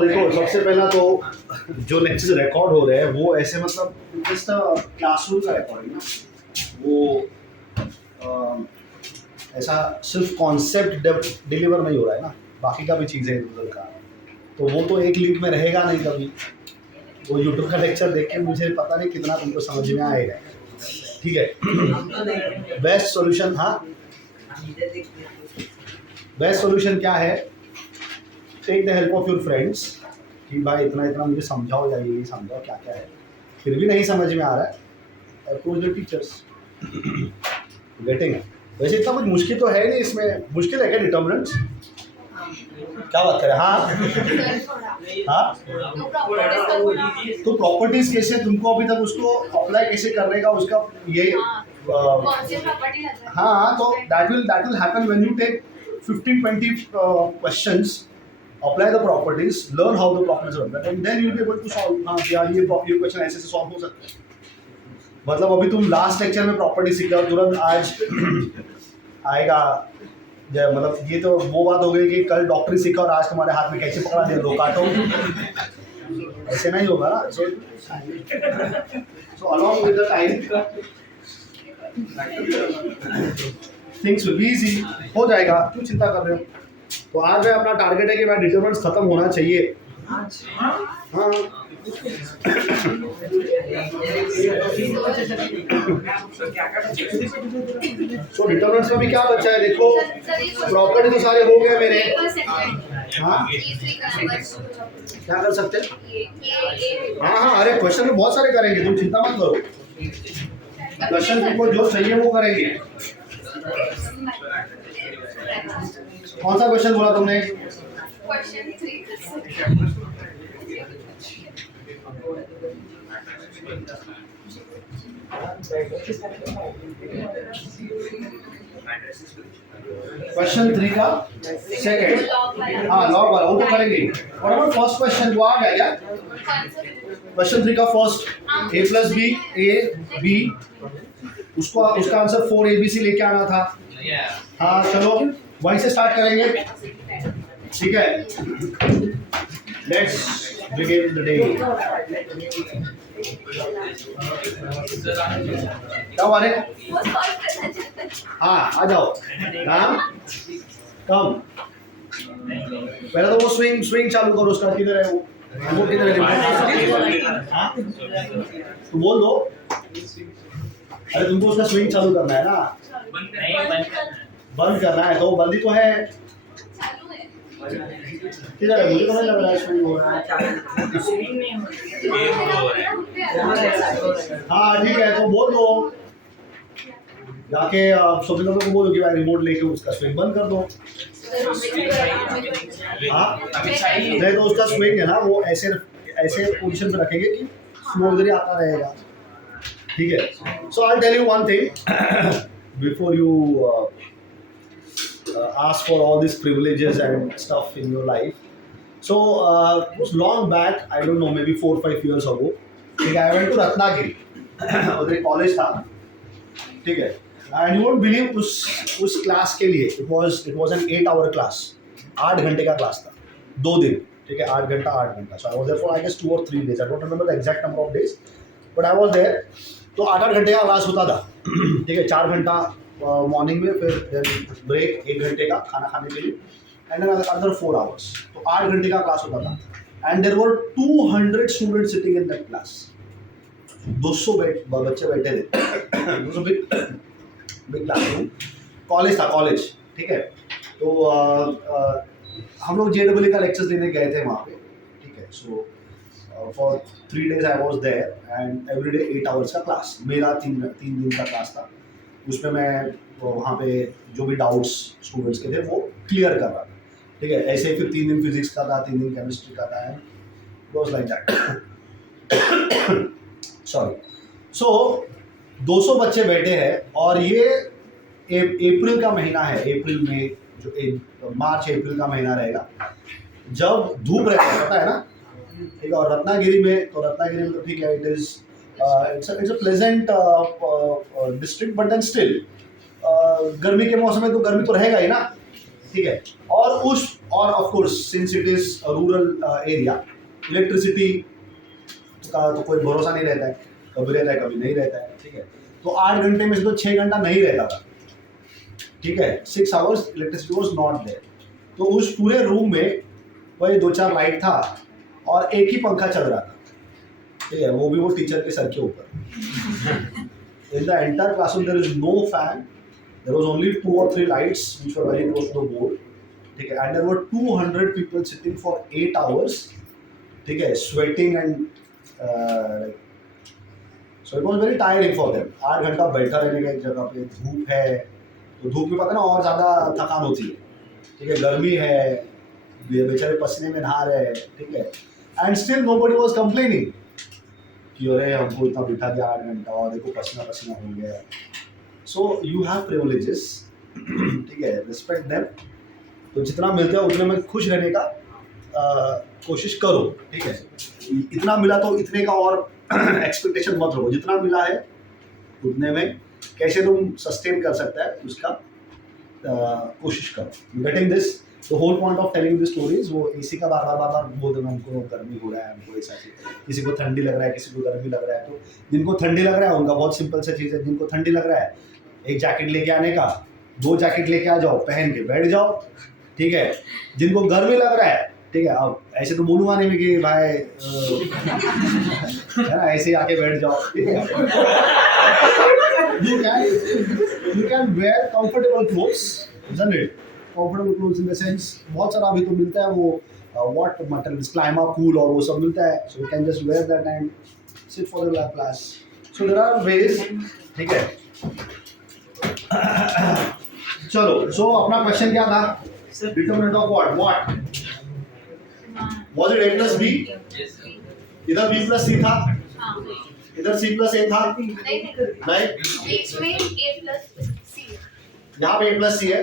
देखो, सबसे पहला तो जो लेक्चर रिकॉर्ड हो रहे हैं वो ऐसे मतलब जस्ट क्लासरूम का रिकॉर्डिंग ना, वो ऐसा सिर्फ कॉन्सेप्ट डिलीवर नहीं हो रहा है ना, बाकी का भी चीज़ है इधर का, तो वो तो एक लीड में रहेगा नहीं कभी। वो यूट्यूब का लेक्चर देख के मुझे पता नहीं कितना तुमको समझ में आएगा। ठीक है, बेस्ट सॉल्यूशन, हाँ बेस्ट सॉल्यूशन क्या है, take the help of your friends कि भाई इतना इतना मुझे समझाओ या ये समझाओ क्या क्या है, फिर भी नहीं समझ में आ रहा है, अप्रोच द टीचर्स, गेटिंग है। वैसे इतना कुछ मुश्किल तो है नहीं इसमें, मुश्किल है क्या डिटर्मिनेंट्स, क्या बात करें, हाँ हाँ, तो प्रॉपर्टीज कैसे, तुमको अभी तक उसको अप्लाई कैसे करने का उसका ये हाँ, तो that will happen when you take 15-20 questions, apply the properties, learn how the properties work, and then you'll be able to solve। हाँ यार ये क्वेश्चन ऐसे से सॉल्व हो सकता है। मतलब अभी तुम लास्ट लेक्चर में प्रॉपर्टी सीख रहे हो, तुरंत आज आएगा, मतलब ये तो वो बात हो गई कि कल डॉक्टरी सीखा और आज तुम्हारे हाथ में कैसे पकड़ा दिया, लो काटो, ऐसे नहीं होगा ना। So along with the time things will be easy, हो जाएगा, क्यों चिंता कर रहे हो। तो आज में अपना टारगेट है कि भाई डिटर्मिनेंट्स खत्म होना चाहिए। हाँ तो डिटर्मिनेंट्स में भी क्या बचा है, देखो प्रॉपर्टी तो सारे हो गए मेरे। हाँ क्या कर सकते हैं, हाँ हाँ, अरे क्वेश्चन तो बहुत सारे करेंगे, तुम चिंता मत करो, क्वेश्चन तुमको जो चाहिए वो करेंगे। कौन सा क्वेश्चन बोला तुमने, क्वेश्चन 3। क्वेश्चन 3 का सेकंड, हाँ लॉग वाला वो तो करेंगे। और अबाउट फर्स्ट क्वेश्चन वो आ गया क्या, क्वेश्चन 3 का first, a + b a b, उसका आंसर 4 abc लेके आना था। हाँ चलो वहीं से स्टार्ट करेंगे, ठीक है, लेट्स बिगिन द डे। क्या हुआ रे, हाँ आ जाओ, नाम कम, पहले तो वो स्विंग चालू करो, उसका किधर है वो किधर है, तो बोल दो, अरे तुमको उसका स्विंग चालू करना है ना, बंद करना है, तो बंदी तो है, किधर है, मुझे तो नहीं लग रहा है स्विंग हो रहा है। हाँ ठीक है, तो बोल दो जाके, सोफिया को बोलो कि भाई रिमोट लेके उसका स्विंग बंद कर दो। हाँ नहीं तो उसका स्विंग है ना, वो ऐसे पोजीशन पे रखेंगे कि फ्लो इधर ही आता रहेगा, ठीक है। So I tell you one thing before you ask for all these privileges and stuff in your life. So it was long back, I don't know, maybe 4 or 5 years ago, ठीक है, I went to Ratnagiri, उधर एक college था, ठीक है, and you won't believe उस class के लिए it was an 8-hour class, 8 घंटे का क्लास था, 2 दिन, ठीक है, 8 घंटा, so I was there for I guess 2 or 3 days, I don't remember the exact number of days, but I was there। तो 8 घंटे का क्लास होता था, ठीक है, 4 घंटा मॉर्निंग में, फिर ब्रेक 1 घंटे का खाना खाने के लिए, एंड देन अदर 4 hours, तो 8 घंटे का क्लास होता था, and there were 200 students sitting in that class, 200 बच्चे बैठे थे, 200 बिग क्लासरूम, कॉलेज था, कॉलेज, ठीक है। तो हम लोग JEE का लेक्चर्स देने गए थे वहाँ पे, ठीक है। So for 3 days I was there, and every day 8 hours का क्लास, मेरा 3 दिन का क्लास था, उसमें मैं वहाँ पे जो भी डाउट्स स्टूडेंट्स के थे वो क्लियर कर रहा था, ठीक है। ऐसे ही फिर 3 दिन फिजिक्स का था, 3 दिन केमिस्ट्री का था, and was like that, sorry. So 200 बच्चे बैठे हैं, और ये अप्रैल का महीना है, अप्रैल में जो मार्च अप्रैल का महीना रहेगा, जब धूप रहता है, पता है ना, ठीक है। और रत्नागिरी में तो ठीक है, it is it's a pleasant district, but then still गर्मी के मौसम में तो गर्मी तो रहेगा ही ना, ठीक है। और of course since it is rural area, electricity का तो कोई भरोसा नहीं रहता है, कभी रहता है कभी नहीं रहता है, ठीक है। तो 8 घंटे में से तो 6 घंटा नहीं रहता था, ठीक है। 6 hours electricity was not there. तो उस पूरे रूम में वही 2-4 लाइट था और एक ही पंखा चल रहा था, ठीक है, वो भी वो टीचर के सर के ऊपर। In the entire classroom there is no fan, there was only 2 or 3 lights which were very close to the board, ठीक है। And there were 200 people sitting for 8 hours, ठीक है, sweating and so it was very tiring for them. 8 घंटा बैठा रहने का एक जगह पे, धूप है तो धूप में पता ना और ज़्यादा थकान होती है, ठीक है, गर्मी है, बेचारे पसीने में नहा रहे हैं, ठीक है। And still nobody was complaining कि अरे हमको इतना बिठा दिया 8 घंटा और देखो पसीना पसीना हो गया। सो यू हैव प्रिविलेजेस, ठीक है, रिस्पेक्ट देम। तो जितना मिलता है उतने में खुश रहने का कोशिश करो, ठीक है। इतना मिला तो इतने का और एक्सपेक्टेशन मत रखो, जितना मिला है उतने में कैसे तुम सस्टेन कर सकता है उसका कोशिश करो। Getting this, the whole point of telling this stories, वो एसी का बार बार बोल देना, हमको गर्मी हो रहा है, हमको ऐसा चीज, किसी को ठंडी लग रहा है, किसी को गर्मी लग रहा है। तो जिनको ठंडी लग रहा है उनका बहुत सिंपल सा चीज़ है, जिनको ठंडी लग रहा है एक जैकेट लेके आने का, 2 जैकेट लेके आ जाओ, पहन के बैठ जाओ, ठीक है। जिनको गर्मी लग रहा है, ठीक है, अब ऐसे तो बोलूँगा नहीं कि भाई है ना, ऐसे ही आके बैठ जाओ, ठीक है। you can wear comfortable clothes, isn't it? Comfortable clothes in the sense बहुत सारा अभी तो मिलता है वो what materials, Climacool और वो सब मिलता है, so you can just wear that and sit for the class. So there are ways, ठीक है। चलो, so अपना क्वेश्चन क्या था? Determinant of what? Was it A plus B? इधर B plus C था, इधर C plus A था, नहीं, बीच में A plus C, यहाँ पे A plus C है,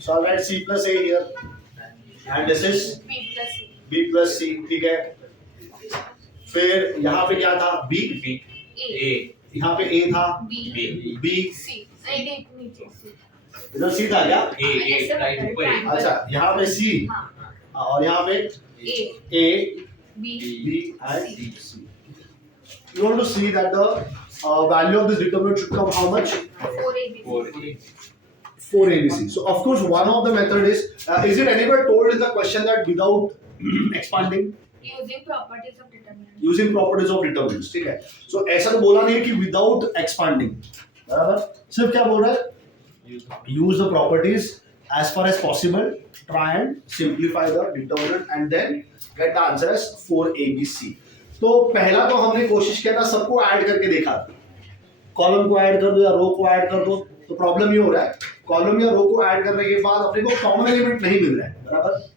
so I'll write C plus A here, and this is B plus C, B plus C, ठीक है। फिर यहाँ पे क्या था? B, A, यहाँ पे A था, B, C, नहीं नीचे C, इधर C था क्या? ऐसे ऊपर, अच्छा, यहाँ पे C और यहाँ पे A, A, B, B and C. You want to see that the value of this determinant should come how much? 4ABC. 4ABC. So of course one of the method is it anywhere told in the question that without expanding? Using properties of determinant. Using properties of determinants, ठीक है। So ऐसा तो बोला नहीं है कि without expanding, बराबर? सिर्फ क्या बोल रहा है? Use the properties as far as possible. Try and simplify the determinant and then get the answer as 4ABC. तो पहला तो हमने कोशिश किया था सबको ऐड करके देखा, कॉलम को ऐड कर दो या रो को ऐड कर दो। तो प्रॉब्लम ये हो रहा है, कॉलम या रो को ऐड करने के बाद अपने को कॉमन एलिमेंट नहीं मिल रहा है, बराबर?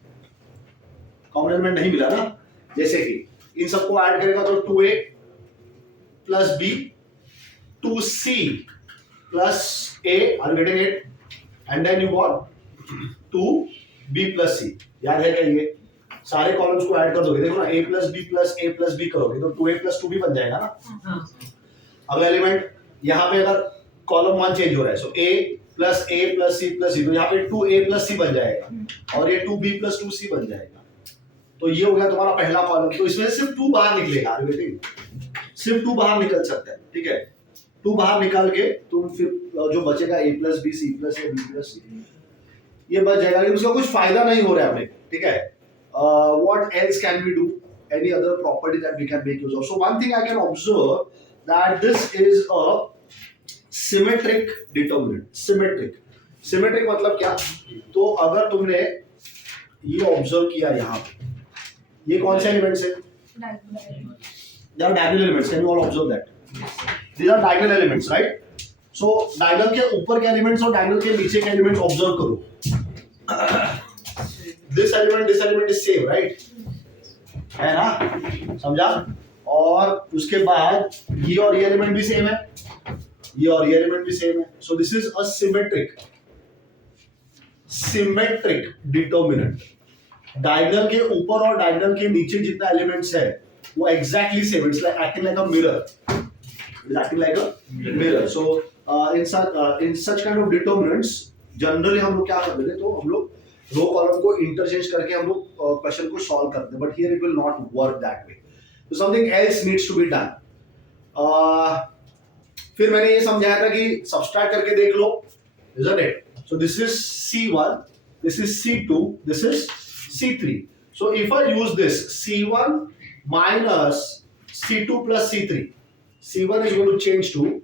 कॉमन एलिमेंट नहीं मिला ना। जैसे कि इन सबको ऐड करेगा तो 2A plus B, 2C plus A, are you getting it? And then you got 2B plus C. याद है क्या? ये सारे कॉलम्स को ऐड कर दोगे, देखो ना, A plus B plus A plus B करोगे तो 2A plus 2B बन जाएगा ना। अगला एलिमेंट यहाँ पे अगर कॉलम 1 चेंज हो रहा है, सो A plus A plus C plus C, तो यहाँ पे 2A plus C बन जाएगा और ये 2B plus 2C बन जाएगा। तो ये हो गया तुम्हारा पहला कॉलम। तो इसमें सिर्फ 2 बाहर निकलेगा, सिर्फ 2 बाहर निकल सकता है, ठीक है। 2 बाहर निकाल के तुम फिर जो बचेगा A plus B, C plus A, B plus C, ये बच जाएगा, लेकिन उसका कुछ फायदा नहीं हो रहा है अपने, ठीक है। What else can we do? Any other property that we can make use of? So one thing I can observe that this is a symmetric determinant. Symmetric मतलब क्या? तो अगर तुमने ये ऑब्जर्व किया यहाँ पे, ये कौन से एलिमेंट्स है? They are diagonal elements. Can you all observe that? These are diagonal elements, right? So diagonal के ऊपर के एलिमेंट्स और diagonal के नीचे के एलिमेंट्स ऑब्जर्व करो। This element is same, right? है ना? समझा? और उसके बाद ये और ये एलिमेंट भी सेम है, ये और ये एलिमेंट भी सेम है। So this is a symmetric determinant. Diagonal के ऊपर और डायगोनल के नीचे जितना एलिमेंट्स है वो exactly same. It's like acting like a mirror. It's acting like a mirror. So in such kind of determinants generally हम लोग क्या करते थे, तो हम लोग रो कॉलम को इंटरचेंज करके हम लोग क्वेश्चन को सॉल्व करते हैं, but here it will not work that way, तो something else needs to be done. फिर मैंने ये समझाया था कि सब्सट्रैक्ट करके देख लो, isn't it? So this is C1, this is C2, this is C3. So if I use this C1 minus C2 plus C3, C1 is going to change to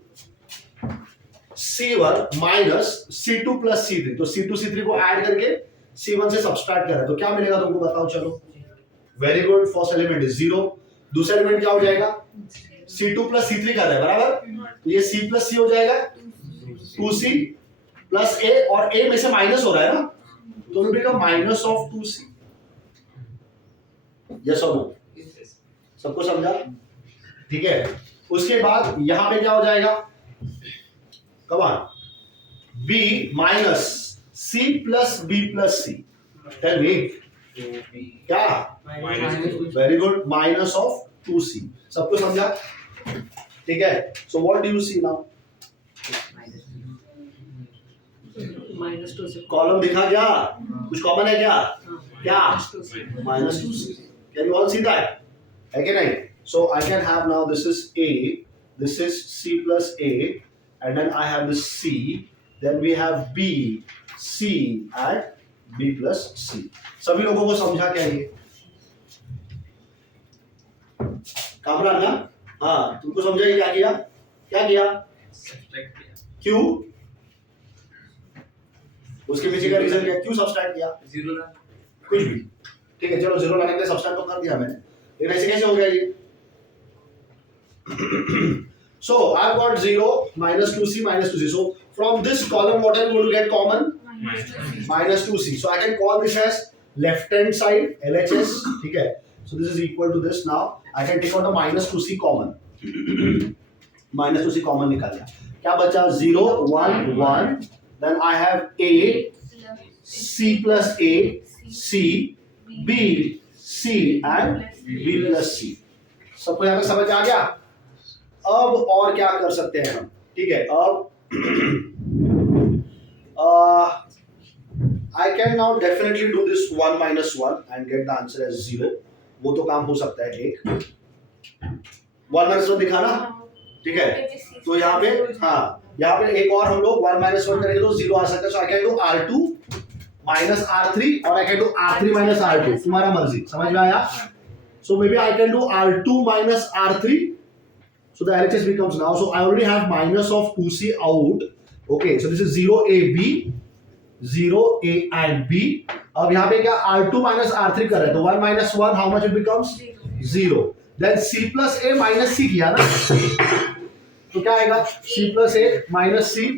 C1 minus C2 plus C3. तो C2 C3 को add करके C1 से subtract करें तो क्या मिलेगा तुमको बताओ, चलो। Very good, first element is 0, दूसरा एलिमेंट क्या हो जाएगा, C2 plus C3 कर रहे हैं बराबर, तो ये C plus C हो जाएगा 2C प्लस A, और A में से माइनस हो रहा है ना, तो it become minus of 2C। Yes और नो, सबको समझा? ठीक है, उसके बाद यहां पे क्या हो जाएगा, come on, B minus C plus B plus C, tell me क्या, very good, minus of 2C। सबको समझा? ठीक है, so what do you see now, -2 से कॉलम दिखा क्या, कुछ कॉमन है क्या, क्या -2C, can you all see that, है कि नहीं? So I can have now this is A, this is C plus A, and then I have this C, then we have B, C and B plus C। सभी लोगों को समझा क्या ये, कामरान ना, हाँ तुमको समझा ये क्या किया, क्या किया, क्यों, उसके पीछे का रीजन क्या, क्यों सब्सट्रैक्ट किया, 0 ला, कुछ भी, ठीक है, चलो 0 लाने के लिए सब्सट्रैक्ट तो कर दिया मैंने, लेकिन ऐसे कैसे हो गया ये। So I've got 0 minus 2C minus 2C, so from this column what I'm going to get common, minus 2C, so I can call this as left hand side LHS, ठीक है, so this is equal to this, now I can take out the minus 2C common, minus 2C common निकाल लिया, क्या बचा, 0 1 1, then I have A, C plus A, C, B, C and B plus C। सबको यहाँ तक समझ आ गया? अब और क्या कर सकते हैं हम, ठीक है, अब I can now definitely do this 1 minus 1 and get the answer as 0, वो तो काम हो सकता है, एक 1 minus 1 दिखा ना, ठीक है, तो यहाँ पे, हाँ यहाँ पे एक और हम लोग 1 minus 1 करेंगे तो 0 आ सकता है, so I can do R2 minus R3 और I can do R3 minus R2, तुम्हारा मर्जी, समझ में आया? So maybe I can do R2 minus R3, so the LHS becomes now, so I already have minus of 2C out, okay, so this is 0AB, 0A and B, अब यहाँ पे क्या R2 minus R3 कर रहे हैं, तो 1 minus 1 how much it becomes, 0, then C plus A minus C किया ना, तो क्या आएगा, C plus A minus C,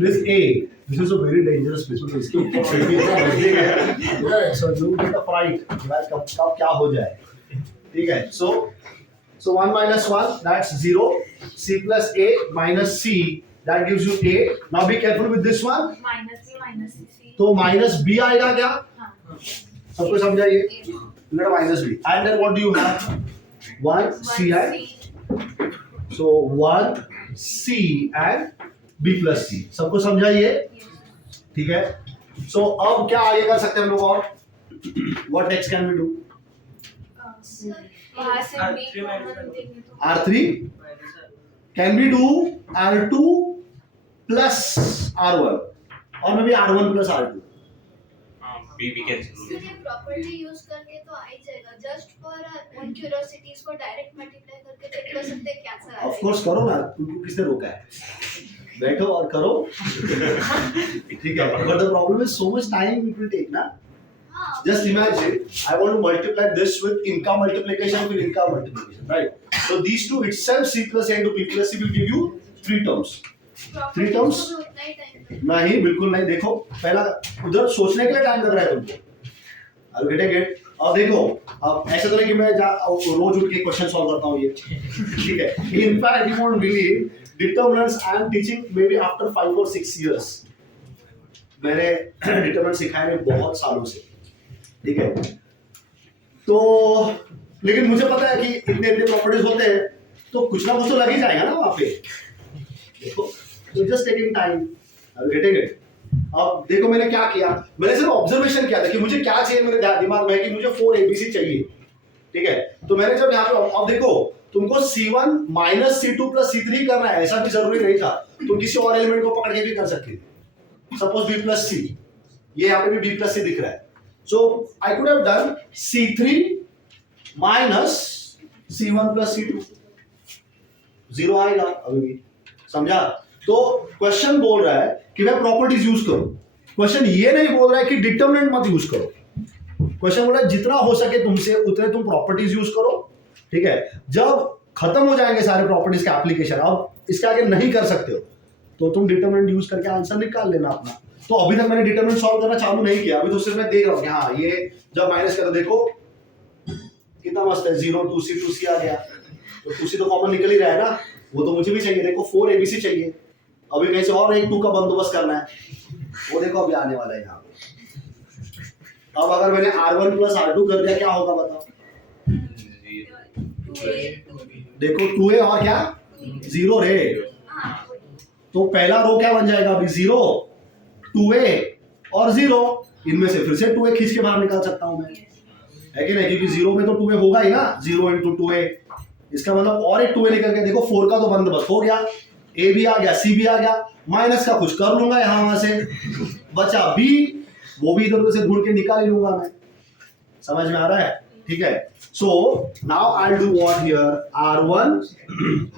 this A, this is a very dangerous place, तो इसके ऊपर so you get a fright, कब क्या हो जाए, ठीक है, so 1 minus 1 that's 0, C plus A minus C that gives you A, now be careful with this one, minus B minus C। तो minus B आएगा क्या, हाँ। सबको समझाइए, minus B, and then what do you have, 1 C and, so 1 C and B plus C, सबको समझाइए, ठीक है, so अब क्या आगे कर सकते हैं हम लोग और, what next can we do, वहाँ से B कॉमन देंगे तो R3, can we do R2 plus R1 or maybe R1 plus R2, we can sir ये प्रॉपर्टी यूज करके तो आ ही जाएगा, जस्ट फॉर ओन क्यूरियोसिटी इसको डायरेक्ट मल्टीप्लाई करके चेक कर सकते हैं क्या आंसर आ ऑफ कोर्स करो ना, तुमको किसने रोका है, बैठो और करो, ठीक है, but the problem is so much time it will take ना, हाँ just imagine I want to multiply this with Inca multiplication with Inca multiplication, right, so these two itself C plus A into P plus C will give you 3 terms, 3 terms, उतना ही time नहीं बिल्कुल नहीं, देखो पहला उधर सोचने के लिए टाइम लग रहा है तुमको, I'll get it, और देखो अब ऐसा तो नहीं कि मैं रोज उठ के क्वेश्चन सॉल्व करता हूँ ये, ठीक है, in fact you won't believe determinants I am teaching maybe after 5 or 6 years, मैंने determinants सिखाए हैं बहुत सालों से, ठीक है, तो लेकिन मुझे पता है कि इतने इतने प्रॉपर्टीज होते हैं तो कुछ ना कुछ तो लग ही जाएगा ना वहाँ पे, देखो So just taking time. Are you getting it? अब देखो मैंने क्या किया, मैंने सिर्फ ऑब्जर्वेशन किया था कि मुझे क्या चाहिए, मेरे दिमाग में है कि मुझे 4 ABC चाहिए, ठीक है। तो मैंने जब यहाँ पे अब देखो तुमको C1 minus C2 plus C3 करना है, ऐसा भी जरूरी नहीं था, तुम किसी और एलिमेंट को पकड़ के भी कर सकते थे। सपोज B प्लस C, ये यहाँ पे भी B प्लस C दिख रहा है, so I could have done C3 minus C1 plus C2, 0 आएगा अभी भी, समझा। तो क्वेश्चन बोल रहा है कि मैं प्रॉपर्टीज यूज करूं, क्वेश्चन ये नहीं बोल रहा है कि डिटरमिनेंट मत यूज करो, क्वेश्चन बोल रहा है जितना हो सके तुमसे उतने तुम प्रॉपर्टीज यूज करो, ठीक है। जब खत्म हो जाएंगे सारे प्रॉपर्टीज का एप्लीकेशन, अब इसके आगे नहीं कर सकते हो, तो तुम डिटरमिनेंट यूज करके आंसर निकाल लेना अपना। तो अभी तक मैंने डिटरमिनेंट सॉल्व करना चालू नहीं किया, अभी तो सिर्फ मैं देख रहा हूँ कि हाँ ये जब माइनस करो देखो कितना मस्त है, 0 2C 2C आ गया, तो 2C तो कॉमन निकल ही रहा है ना, वो तो मुझे भी चाहिए। देखो 4 ABC चाहिए, अभी कहीं से और एक 2 का बंदोबस्त करना है, वो देखो अभी आने वाला है यहाँ पे। अब अगर मैंने R1 प्लस R2 कर दिया क्या होगा बताओ, देखो 2A और क्या 0 रे, तो पहला रो क्या बन जाएगा अभी 0 2A और 0, इनमें से फिर से 2A खींच के बाहर निकाल सकता हूं मैं, है कि नहीं, क्योंकि 0 में तो 2A होगा ही ना, 0 × 2A, इसका मतलब और एक 2A निकल के देखो 4 का तो बंदोबस्त हो गया, A भी आ गया C भी आ गया, माइनस का कुछ कर लूंगा यहाँ वहां से, बचा B, वो भी इधर से ढूंढ के निकाल ही लूंगा मैं, समझ में आ रहा है, ठीक है। So now I do what here, R1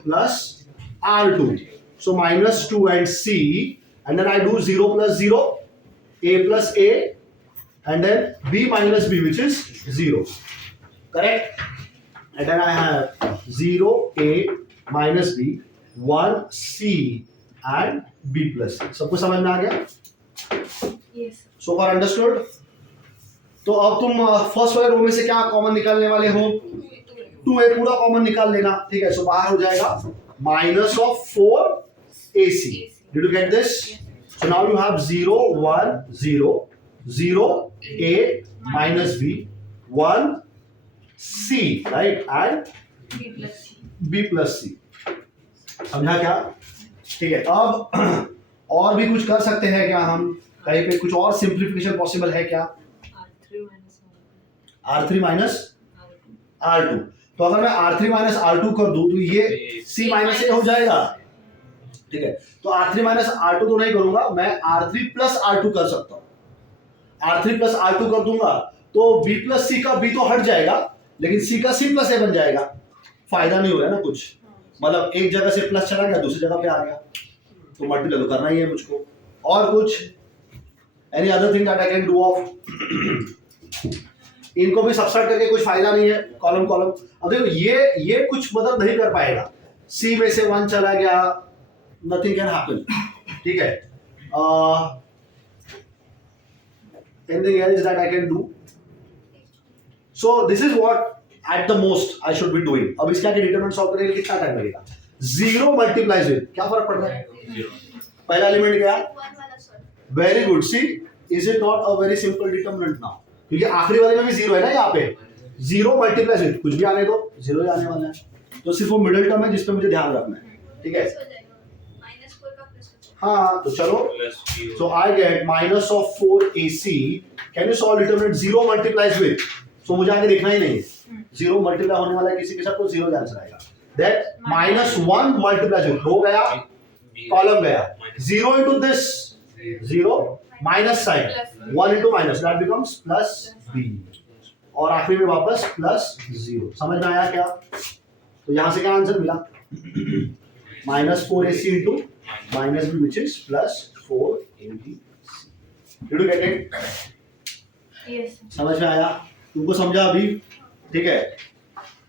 plus R2, so minus 2 and C, and then I do 0 plus 0, A plus A, and then B minus B, which is 0, correct? And then I have 0 A minus B, 1 C and B plus C. सबको समझ में आ गया? Yes. So far understood? तो अब तुम first वाले रो में से क्या कॉमन निकालने वाले हो, 2A पूरा कॉमन निकाल लेना, ठीक है। सो बाहर हो जाएगा minus of 4 AC. Did you get this? So now you have 0 1 0 0 A minus B 1 C, right, and B plus C. B plus C. समझा क्या? ठीक है। अब और भी कुछ कर सकते हैं क्या हम, कहीं पे कुछ और सिंप्लीफिकेशन पॉसिबल है क्या? R3 माइनस R2, तो अगर मैं R3 माइनस R2 कर दूं तो ये C माइनस A हो जाएगा, ठीक है। तो R3 माइनस R2 तो नहीं करूंगा मैं, R3 प्लस R2 कर सकता हूं। R3 प्लस R2 कर दूंगा तो B प्लस C का B तो हट जाएगा, लेकिन C का C प्लस A बन जाएगा, फायदा नहीं हो रहा है ना कुछ, मतलब एक जगह से प्लस चला गया दूसरी जगह पे आ गया, तो मल्टीप्लाई तो करना ही है मुझको। और कुछ any other thing that I can do of, इनको भी सबसेट करके कुछ फायदा नहीं है, कॉलम कॉलम। अब देखो ये कुछ मदद नहीं कर पाएगा, C में से 1 चला गया, nothing can happen, ठीक है। anything else that I can do? So this is what at the most I should be doing. अब इसका डिटरमिनेंट सॉल्व करने के लिए कितना टाइम लगेगा, 0 मल्टीप्लाइज विद क्या फर्क पड़ रहा है, पहला एलिमेंट गया, very good. See is it not a very simple determinant now, क्योंकि आखिरी वाले में भी 0 है ना, यहाँ पे 0 मल्टीप्लाइज विद कुछ भी आने दो 0 ही आने वाला है, तो सिर्फ वो मिडिल टर्म है जिस पे मुझे ध्यान रखना है, ठीक है। हाँ तो चलो, so I get minus of 4 AC. Can you solve determinant 0 multiplies with? So मुझे आगे देखना ही नहीं, 0 मल्टीप्लाई होने वाला है किसी के साथ तो 0 आंसर आएगा। That minus 1 multiplies with, रो गया कॉलम गया, 0 into this 0 minus sign 1 into minus, that becomes plus B, और आखिरी में वापस प्लस 0। समझ में आया क्या? तो यहाँ से क्या आंसर मिला, minus 4 AC into minus B, which is plus 4 AC. Did you get it? Yes. समझ में आया? तुमको समझा अभी? ठीक है।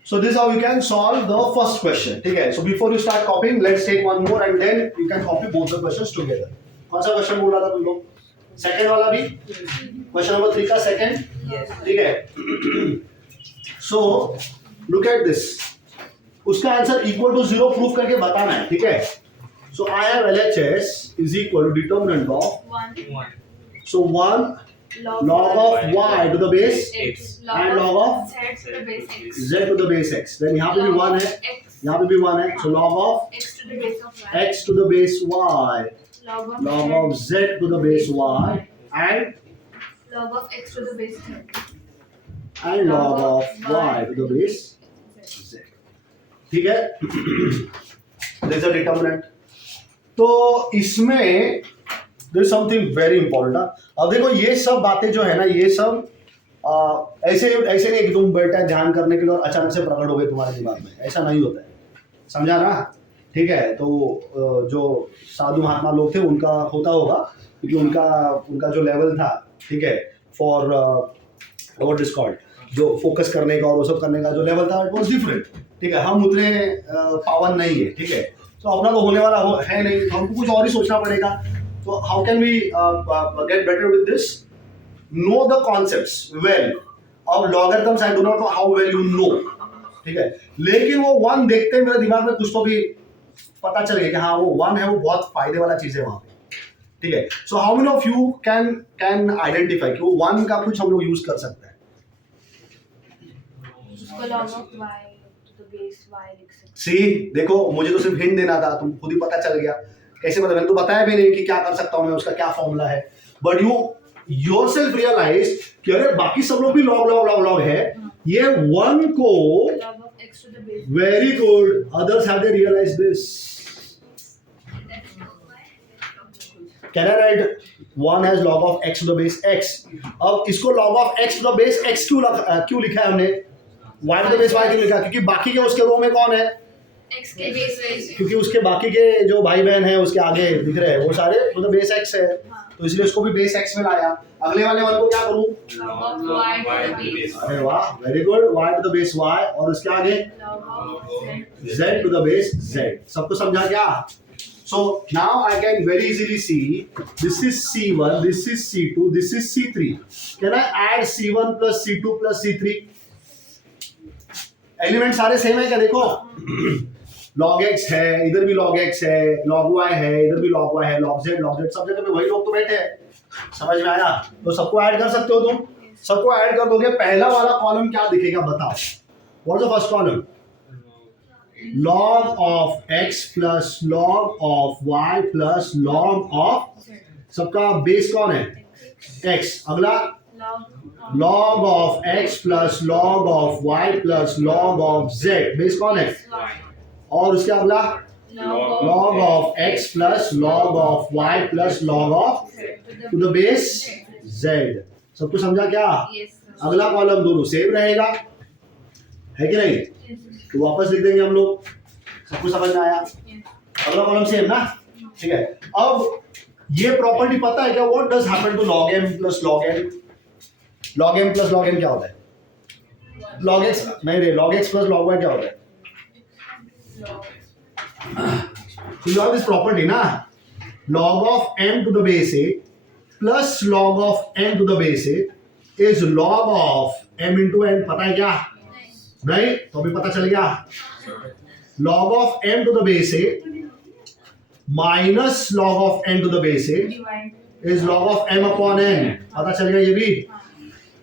So this is how you can solve the first question. ठीक है। So before you start copying, let's take one more and then you can copy both the questions together. कौन सा क्वेश्चन बोल रहा था तुम लोग? सेकंड वाला भी? क्वेश्चन नंबर 3 का सेकंड? ठीक है। So look at this. उसका आंसर इक्वल टू 0 प्रूफ करके बताना है, ठीक है। So I have LHS is equal to determinant of 1 so 1 log of y to the base x and log of z to the base x. z to the base x. Then यहाँ पे भी 1 है, x यहाँ पे भी 1 है, so log of X to the base of y. x to the base y, Log of z to the base y, and log of x to the base z. log of y to the base z. ठीक है? There is a determinant. तो इसमें there is something very important. अब देखो ये सब बातें जो है ना, ये सब ऐसे ऐसे नहीं कि तुम बैठे ध्यान करने के लिए और अचानक से प्रकट हो गए तुम्हारे दिमाग में, ऐसा नहीं होता है, समझा ना? ठीक है? तो जो साधु महात्मा लोग थे उनका होता होगा, क्योंकि उनका जो लेवल था, ठीक है, फॉर व्हाट इज कॉल्ड, जो फोकस करने का और वो सब करने का जो लेवल था, इट वाज डिफरेंट. ठीक है? हम उतने पावन नहीं है. ठीक है? तो अपना तो होने वाला है नहीं, तो हमको कुछ और ही सोचना पड़ेगा. तो how can we get better with this? Know the concepts well. अब logarithms I do not know how well you know. ठीक है? लेकिन वो 1 देखते मेरे दिमाग में कुछ तो भी पता चल गया कि हाँ वो 1 है, वो बहुत फायदे वाला चीज है वहां पे. ठीक है? So how many of you can identify कि वो 1 का कुछ हम लोग यूज कर सकते हैं? उसको log of y to the base y लिख सकते हैं. सी, देखो मुझे तो सिर्फ हिंट देना था, तुम खुद ही पता चल गया. कैसे पता? मैंने तो बताया भी नहीं कि क्या कर सकता हूं मैं, उसका क्या फॉर्मूला है. बट यू योरसेल्फ रियलाइज कि अरे बाकी सब लोग भी लॉग है, ये 1 को Log of x to the base. Very good. Others have they realize this? Can I write 1 has log of x to the base x? अब इसको log of x to the base x क्यों लिखा है हमने? y to the base y क्यों लिखा? क्योंकि बाकी के उसके रो में कौन है? x के base y. क्योंकि उसके बाकी के जो भाई बहन हैं उसके आगे दिख रहे हैं वो सारे तो बेस x है, तो इसलिए उसको भी बेस x में लाया. अगले वाले 1 को क्या करूं? Log of y to the base. अरे वाह, very good. y to the base y और उसके आगे Log of z. z to the base z. सबको समझा क्या? So now I can very easily see this is C1, this is C2, this is C3. Can I add C1 plus C2 plus C3? Element सारे same है क्या? देखो log x है, इधर भी log x है, log y है, इधर भी log y है, log z सब जगह पे वही लोग तो बैठे हैं. समझ में आया? तो सबको ऐड कर सकते हो तुम. सबको ऐड कर दोगे, पहला वाला कॉलम क्या दिखेगा बताओ? What is the first column? log of x plus log of y plus log of, सबका बेस कौन है? x. अगला log of x plus log of y plus log of z, base कौन है? और उसके अगला log of x plus log of y plus log of to the base z. सबको समझा क्या? अगला कॉलम दोनों सेम रहेगा, है कि नहीं? तो वापस लिख देंगे हम लोग. सबको समझ में आया? अगला कॉलम सेम ना? ठीक है. अब ये प्रॉपर्टी पता है क्या? What does happen to log m plus log n? log m plus log n क्या होता है? log x नहीं रे, log x plus log y क्या होता है? तो you have this property ना, log of m to the base a plus log of n to the base a is log of m into n. पता है क्या? नहीं? तो अभी पता चल गया. log of m to the base a minus log of n to the base a is log of m upon n. पता चल गया ये भी.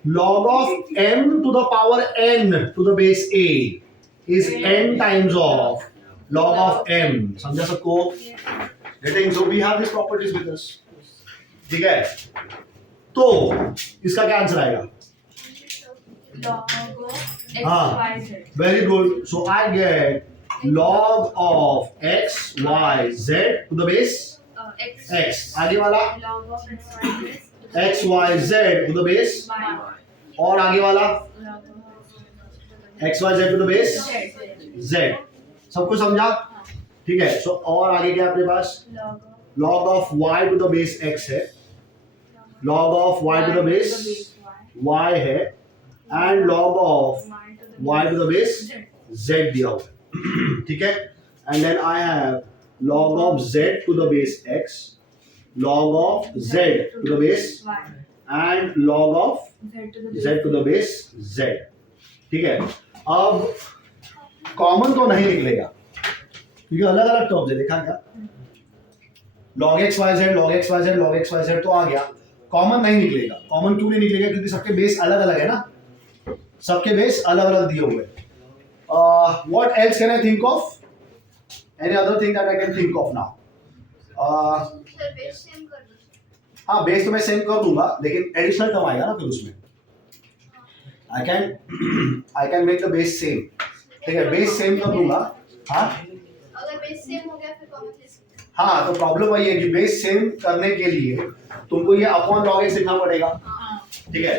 log of m to the power n to the base a is n times of log of m. समझा सबको? Getting? So we have these properties with us. ठीक है? तो इसका क्या आंसर आएगा? Log of x हाँ. y z. Very good. So I get log of x y z to the base X. x. आगे वाला Log of x y z. x y z to the base, Y. और आगे वाला Log of x y z to the base z. z. सबको समझा? ठीक है. सो और आगे क्या अपने पास? Log of log of y to the base x है, log of y to the base y है, and log of y to the base z दिया हुआ है. ठीक है. And then I have log of z to the base x, log of z to the base y. and log of z to the base z. ठीक है. अब common तो नहीं निकलेगा क्योंकि अलग अलग टर्म्स है. देखा क्या? log x y z log x y z log x y z तो आ गया. कॉमन नहीं निकलेगा. कॉमन क्यों नहीं निकलेगा? क्योंकि सबके बेस अलग अलग है ना, सबके बेस अलग अलग दिए हुए हैं. What else can I think of? Any other thing that I can think of now? Sir base same कर दो। हाँ, बेस तो मैं सेम कर दूंगा, लेकिन एडिशनल टर्म आएगा ना फिर उसमें। I can make the base same। ठीक है, बेस सेम कर दूंगा। हाँ, अगर बेस सेम हो गया फिर कॉमन ले सकते हैं। हाँ, तो प्रॉब्लम वही है कि बेस सेम करने के लिए तुमको ये अपॉन लॉग एक्स लिखना पड़ेगा। ठीक है,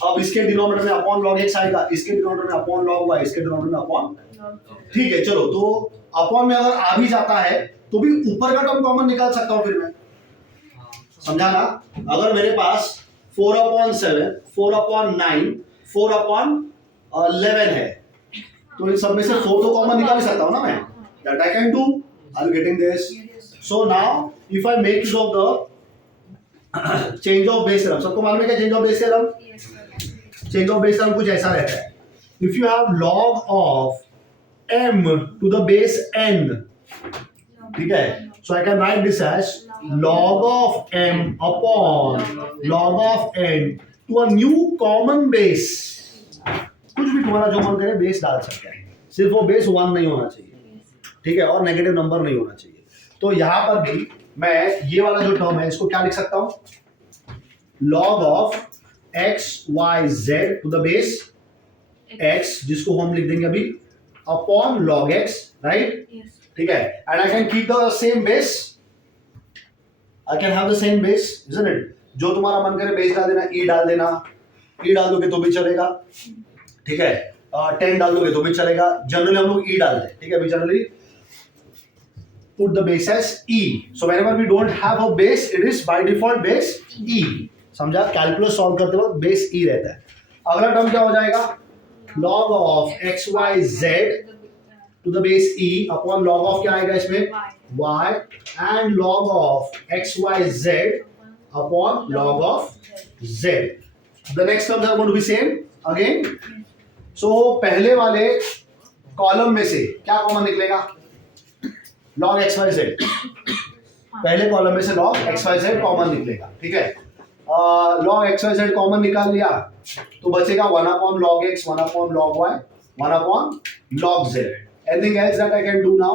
अब इसके डिनोमिनेटर में अपॉन लॉग एक्स आएगा, इसके डिनोमिनेटर में अपॉन लॉग वाई, इसके डिनोमिनेटर में अपॉन। ठीक है, चलो, तो अपॉन में अगर आ भी जाता है तो भी ऊपर का टर्म कॉमन निकाल सकता हूँ फिर मैं। समझा ना? अगर मेरे पास 4/7, 4/9, 4/11 है, तो इन सब में से 4 तो कॉमन निकाल सकता हूँ ना मैं। That I can do. Are you getting this? So now, if I make use of the change of base theorem, सबको मालूम है क्या change of base theorem? Change of base theorem कुछ ऐसा रहता है। If you have log of m to the base n, ठीक है, so I can write this as log of m upon log of n to a new common base। कुछ भी तुम्हारा जो मन करे बेस डाल सकते हैं, सिर्फ वो बेस 1 नहीं होना चाहिए। ठीक है, और नेगेटिव नंबर नहीं होना चाहिए। तो यहां पर भी मैं ये वाला जो टर्म है इसको क्या लिख सकता हूं? log of x y z to the base x, जिसको हम लिख देंगे अभी upon log x, राइट? ठीक है, and I can keep the same base, I can have the same base, isn't it? जो तुम्हारा मन करे बेस डाल देना, e डाल देना, e डाल दोगे तो भी चलेगा। ठीक है, 10 डाल दोगे तो भी चलेगा। जनरली हम लोग e डालते हैं। ठीक है, generally put the base as e, so whenever we don't have a base it is by default base e। समझा? कैलकुलस सॉल्व करते वक्त बेस e रहता है। अगला टर्म क्या हो जाएगा? log of x y z to the base e upon log of क्या आएगा इसमें? y, and log of x y z upon log of z। the next terms are going to be same again। so पहले वाले column में से क्या common निकलेगा? log x y z। पहले कॉलम में से log x y z common निकलेगा। ठीक है, log x y z common निकाल लिया तो बचेगा 1 log x, 1 log y, 1 log z। anything else that I can do now?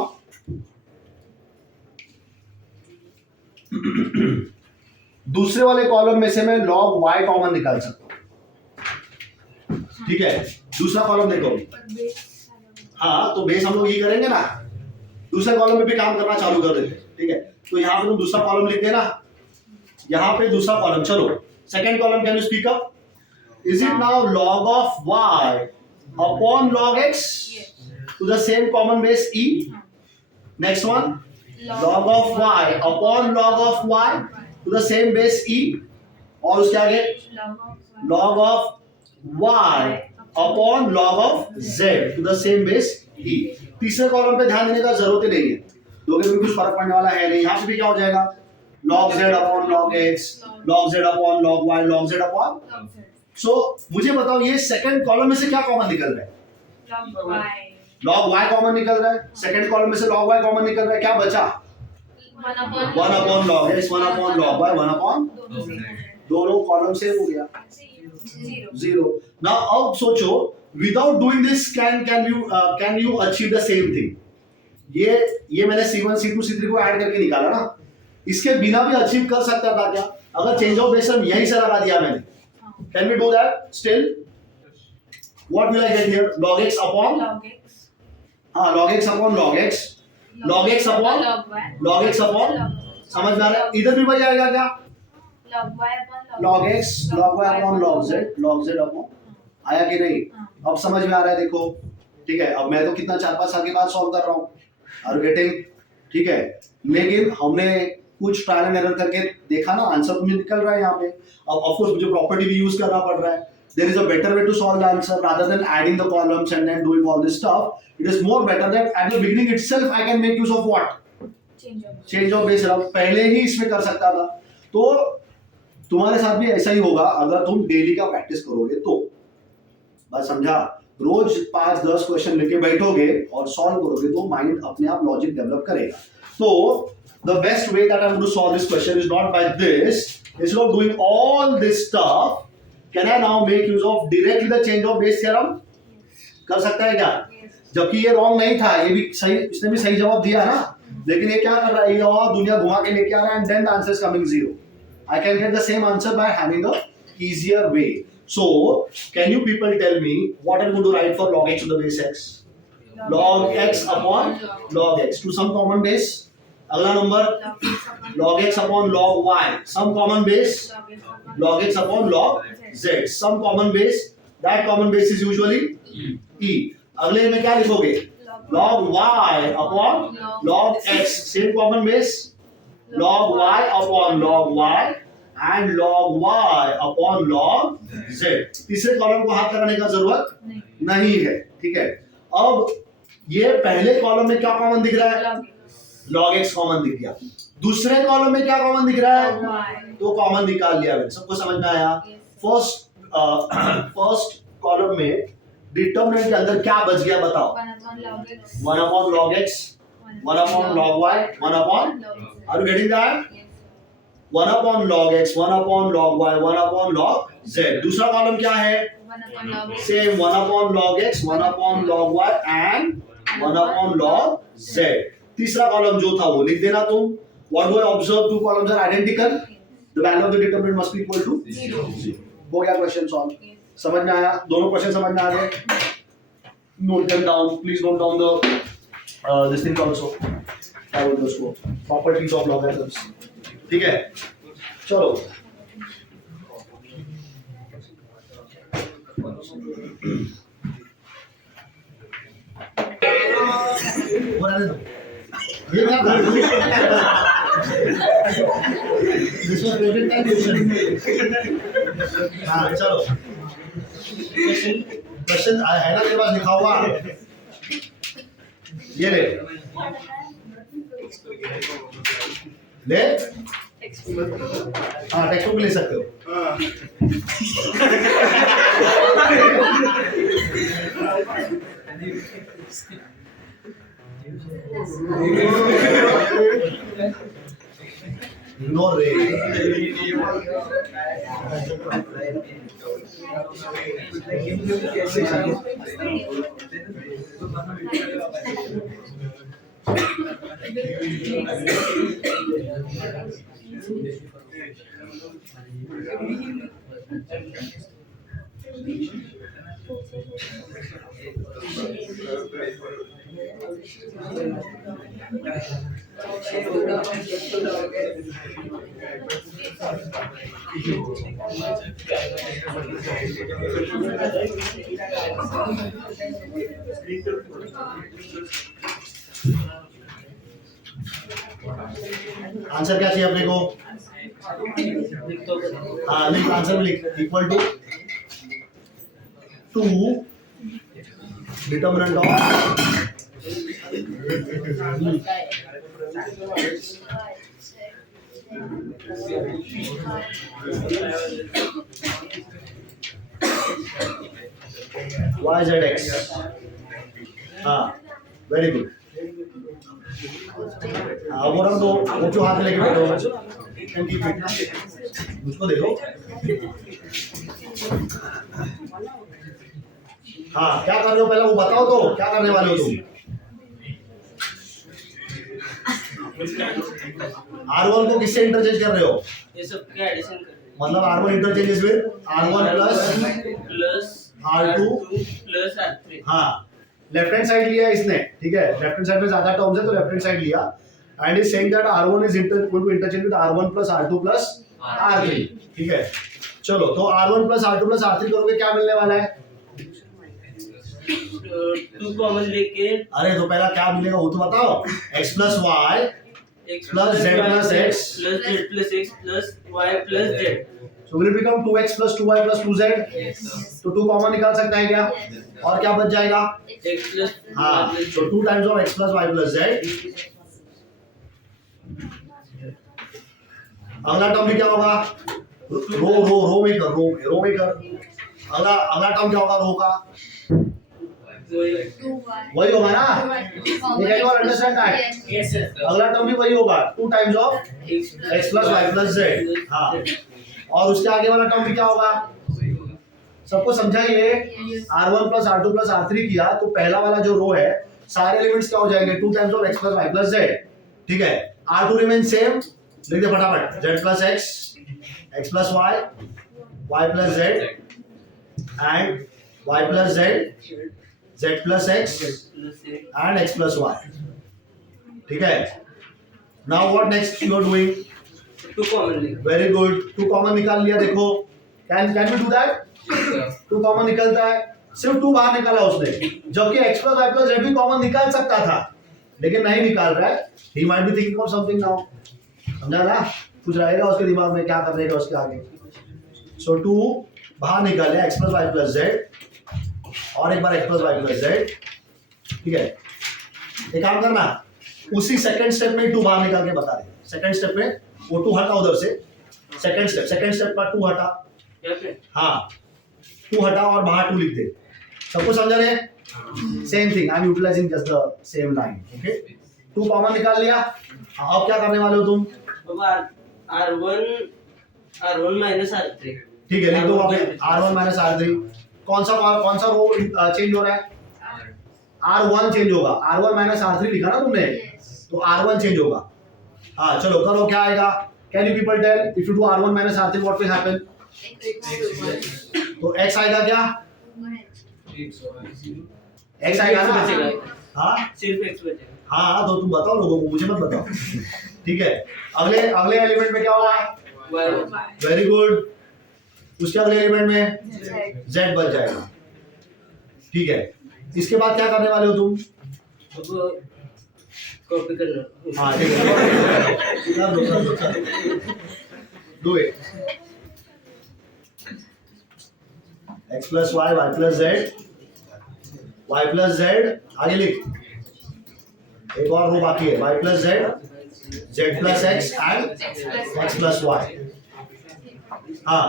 दूसरे वाले कॉलम में से मैं log y कॉमन निकाल सकता हूं। ठीक है, दूसरा कॉलम देखो। हाँ, तो बेस हम लोग ये करेंगे ना, दूसरे कॉलम में भी काम करना चालू कर देते। ठीक है, तो यहाँ पे तुम दूसरा कॉलम लिख देना, यहाँ पे दूसरा कॉलम। चलो, second column can you speak up? Is it now log of y upon log x to the same common base e? next one, log of y upon log of y to the same base e, और उसके आगे log of y upon log of z to the same base e। तीसरे column पे ध्यान देने का जरूरत ही नहीं है, दोगे भी कुछ फर्क पड़ने वाला है नहीं। यहाँ पे भी क्या हो जाएगा? log z upon log x, log z upon log y, log z upon। so मुझे बताओ ये सेकंड कॉलम में से क्या कॉमन निकल रहा है? log y कॉमन निकल रहा है, सेकंड कॉलम में से log y कॉमन निकल रहा है। क्या बचा? 1 upon log x, 1 upon log y, 1 upon। दोनों कॉलम सेम हो गया, 0। now अब सोचो, without doing this can you achieve the same thing? ये मैंने C1 C2 C3 को ऐड करके निकाला ना, इसके बिना भी अचीव कर सकता था क्या? अगर चेंज ऑफ बेस यहीं से लगा दिया मैंने, can we do that still? What will I get here? log x upon log x upon log x, log x upon log x upon। समझ में आ रहा है? इधर भी वही आएगा क्या? log x log y upon log z upon। आया कि नहीं? अब समझ में आ रहा है? देखो, ठीक है, अब मैं तो कितना 4-5 साल के बाद सॉल्व कर रहा हूँ। Are getting? ठीक है, लेकिन हमने कुछ ट्रायल एंड एरर करके देखा ना, आंसर तो निकल रहा है यहाँ पे। अब ऑफ कोर्स मुझे प्रॉपर्टी भी यूज करना पड़ रहा है। There is a better way to solve the answer rather than adding the columns and then doing all this stuff. It is more better that at the beginning itself I can make use of what? Change of base. पहले ही इसमें कर सकता था। तो तुम्हारे साथ भी ऐसा ही होगा अगर तुम डेली का प्रैक्टिस करोगे तो। बात समझा? रोज 5-10 क्वेश्चन लेके बैठोगे और सॉल्व करोगे तो माइंड अपने आप लॉजिक डेवलप करेगा। तो the best way that I'm going to solve this question is not by this. Instead of doing all this stuff, can I now make use of directly the change of base theorem? कर सकता है क्या? जबकि ये wrong नहीं था, ये भी सही, इसने भी सही जवाब दिया ना, लेकिन ये क्या कर रहा है, ये और दुनिया घुमा के लेके आ रहा है, and then the answer is coming 0. I can get the same answer by having a easier way. So, can you people tell me what are you going to write for log x to the base x? Log x upon log x to some common base. अगला number log x upon log y, some common base. Log x upon log z, some common base. That common base is usually e. अगले में क्या लिखोगे? Log y upon log x, same common base. Log y upon log y and log y upon log z. तीसरे column को हाथ लगाने का जरूरत नहीं है, ठीक है. अब ये पहले कॉलम में क्या कॉमन दिख रहा है? log x कॉमन दिख गया. दूसरे कॉलम में क्या कॉमन दिख रहा है? तो कॉमन निकाल लिया मैंने. सबको समझ में आया? फर्स्ट कॉलम में डिटरमिनेंट के अंदर क्या बच गया बताओ? 1 upon log x, 1 upon log y, 1 upon, are you getting that? 1 upon log x, 1 upon log y, 1 upon log z. दूसरा कॉलम क्या है? Same 1 upon log x, 1 upon log y and 1 upon log z. तीसरा column जो था वो लिख देना तुम. What do I observe? Two columns are identical. The value of the determinant must be equal to 0. हो गया क्वेश्चन सॉल्व. समझ में आया? दोनों क्वेश्चन समझ में आ गए? Note them down. Please note down the this thing also. I will just go. Properties of logarithms. ठीक है? चलो. ये क्या कर रहे हो? This was present time question. हाँ चलो. क्वेश्चन है ना तेरे पास लिखा हुआ? ये ले. ले? हाँ टेक्स्ट बुक ले सकते हो. नो रे. आंसर क्या चाहिए अपने को? हाँ लिख, आंसर में लिख. Equal to 2 determinant of y z x. हाँ वेरी गुड. वो रख दो, वो जो हाथ में लेके बैठो. मुझको देखो. हाँ क्या कर रहे हो पहले वो बताओ तो. क्या करने वाले हो तुम? R1 को किससे इंटरचेंज कर रहे हो? ये सब क्या एडिशन कर रहे हैं? मतलब R1 interchanges with R1 plus R2 plus R3. हाँ लेफ्ट हैंड साइड लिया इसने, ठीक है. लेफ्ट हैंड साइड में ज्यादा टर्म्स है तो लेफ्ट हैंड साइड लिया. And is saying that R1 is equal to interchange with R1 plus R2 plus R3. ठीक है. चलो तो R1 plus R2 plus R3 करोगे क्या मिलने वाला है? 2 कॉमन लेके. अरे तो पहला क्या मिलेगा वो तो बताओ. x plus y x plus z plus x plus z plus x plus y plus z. So will it become 2x plus 2y plus 2z? तो 2 कॉमन निकाल सकता है क्या? और क्या बच जाएगा? x प्लस हाँ तो 2 times of x plus y plus z. अगला टर्म भी क्या होगा? रो में कर. अगला टर्म क्या होगा रो का? वही होगा ना? ये can you understand that? yes sir. अगला टर्म भी वही होगा 2 times of x plus y plus z. हाँ और उसके आगे वाला टर्म भी क्या होगा? सबको समझा ये? R1 plus R2 plus R3 किया तो पहला वाला जो रो है सारे एलिमेंट्स क्या हो जाएंगे 2 times of x plus y plus z, ठीक है। R2 रिमेन सेम, लिख दे फटाफट, z plus x, x plus y, y plus z and y plus z, z plus x and x plus y, ठीक है। Now what next you are doing? Two common लेके very good, 2 common निकाल लिया, देखो can we do that? 2 common निकलता है, सिर्फ 2 बाहर निकाला उसने, जबकि x plus y plus z भी कॉमन निकाल सकता था लेकिन नहीं निकाल रहा है। He might be thinking of something now, समझा ना? कुछ रहेगा उसके दिमाग में, क्या कर रहेगा उसके आगे। सो 2 बाहर निकाले x plus y plus z और एक बार x plus y plus z, ठीक है। एक काम करना, उसी सेकंड स्टेप में 2 बाहर निकाल के बता दे। सेकंड स्टेप में वो 2 हटा उधर से, सेकंड स्टेप पर 2 हटा, यहाँ पे हाँ 2 हटा और बाहर 2 लिख दे। सबको समझ रहे? Same thing, I am utilising just the same line, okay. 2 common निकाल लिया, अब क्या करने वाले हो तुम? अब R1 माइनस R3, ठीक है, लिख दो आपने R1 माइनस R3। कौन सा रो चेंज हो रहा है? R1 चेंज होगा, R1 माइनस R3 लिखा ना तुमने, तो R1 चेंज होगा। हाँ चलो करो, क्या आएगा? Can you people tell if you do R1 minus R3 what will happen? तो x आएगा क्या? x आएगा ना? बचेगा, हाँ सिर्फ x बचेगा। हाँ, तो तुम बताओ लोगों को, मुझे मत बताओ, ठीक है। अगले एलिमेंट में क्या होगा? Y वेरी गुड, उसके अगले एलिमेंट में z बच जाएगा, ठीक है। इसके बाद क्या करने वाले हो तुम? अब कॉपी करना। हाँ ठीक है, do it. x plus y, y plus z, y plus z, आगे लिख, एक और रो बाकी है, y plus z, z plus x and x plus y। हाँ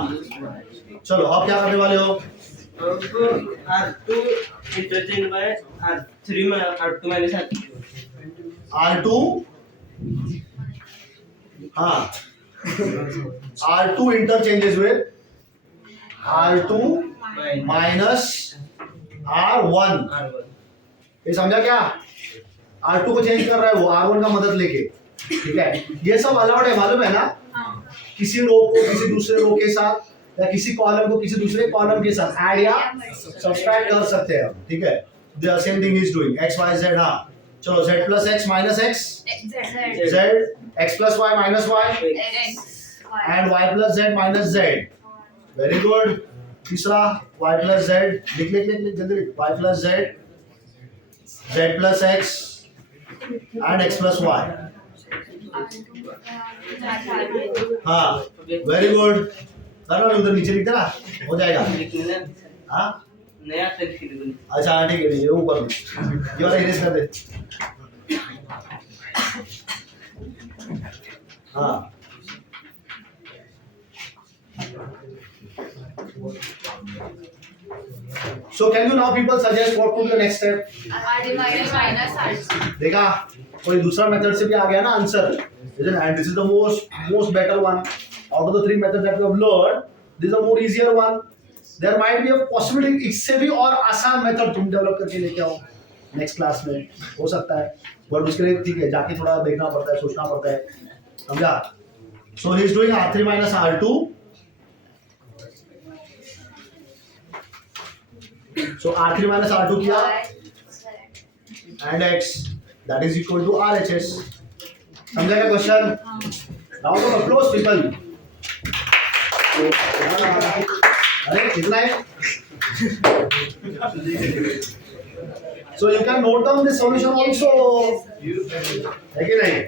चलो अब क्या करने वाले हो? अब R2 interchange bye R3 R2 minus R2, हाँ R2 interchanges with R2 minus R1, ये समझा क्या? R2 को चेंज कर रहा है वो R1 का मदद लेके, ठीक है। ये सब अलाउड है, मालूम है ना? किसी रो को किसी दूसरे रो के साथ या किसी कॉलम को किसी दूसरे कॉलम के साथ ऐड या सब्सट्रैक्ट कर सकते हैं, ठीक है। The same thing is doing x y z। हाँ चलो, z plus x minus x, z x plus y minus y and y plus z minus z। Very good. तीसरा y प्लस z, लिख जल्दी लिख, y plus z, z plus x and x plus y। हाँ very good, करो उधर नीचे लिख देना, हो जाएगा। हाँ नया अक्षर शुरू करना। अच्छा हाँ ठीक है, ये ऊपर में ये वाला इरेज कर दे। हाँ so can you now people suggest what would be the next step? देखा, कोई दूसरा मेथड से भी आ गया ना answer, and this is the most better one out of the 3 methods that we have learned. This is the more easier one. There might be a possibility इससे भी और आसान मेथड तुम डेवलप करके लेके आओ नेक्स्ट क्लास में, हो सकता है, बट उसके लिए ठीक है जाके थोड़ा देखना पड़ता है, सोचना पड़ता है, समझा? So he is doing R3 minus R2. So R3 minus R2 किया and x that is equal to RHS. समझा क्या question? Round of applause people. अरे कितना है? So you can note down the solution also. है कि नहीं?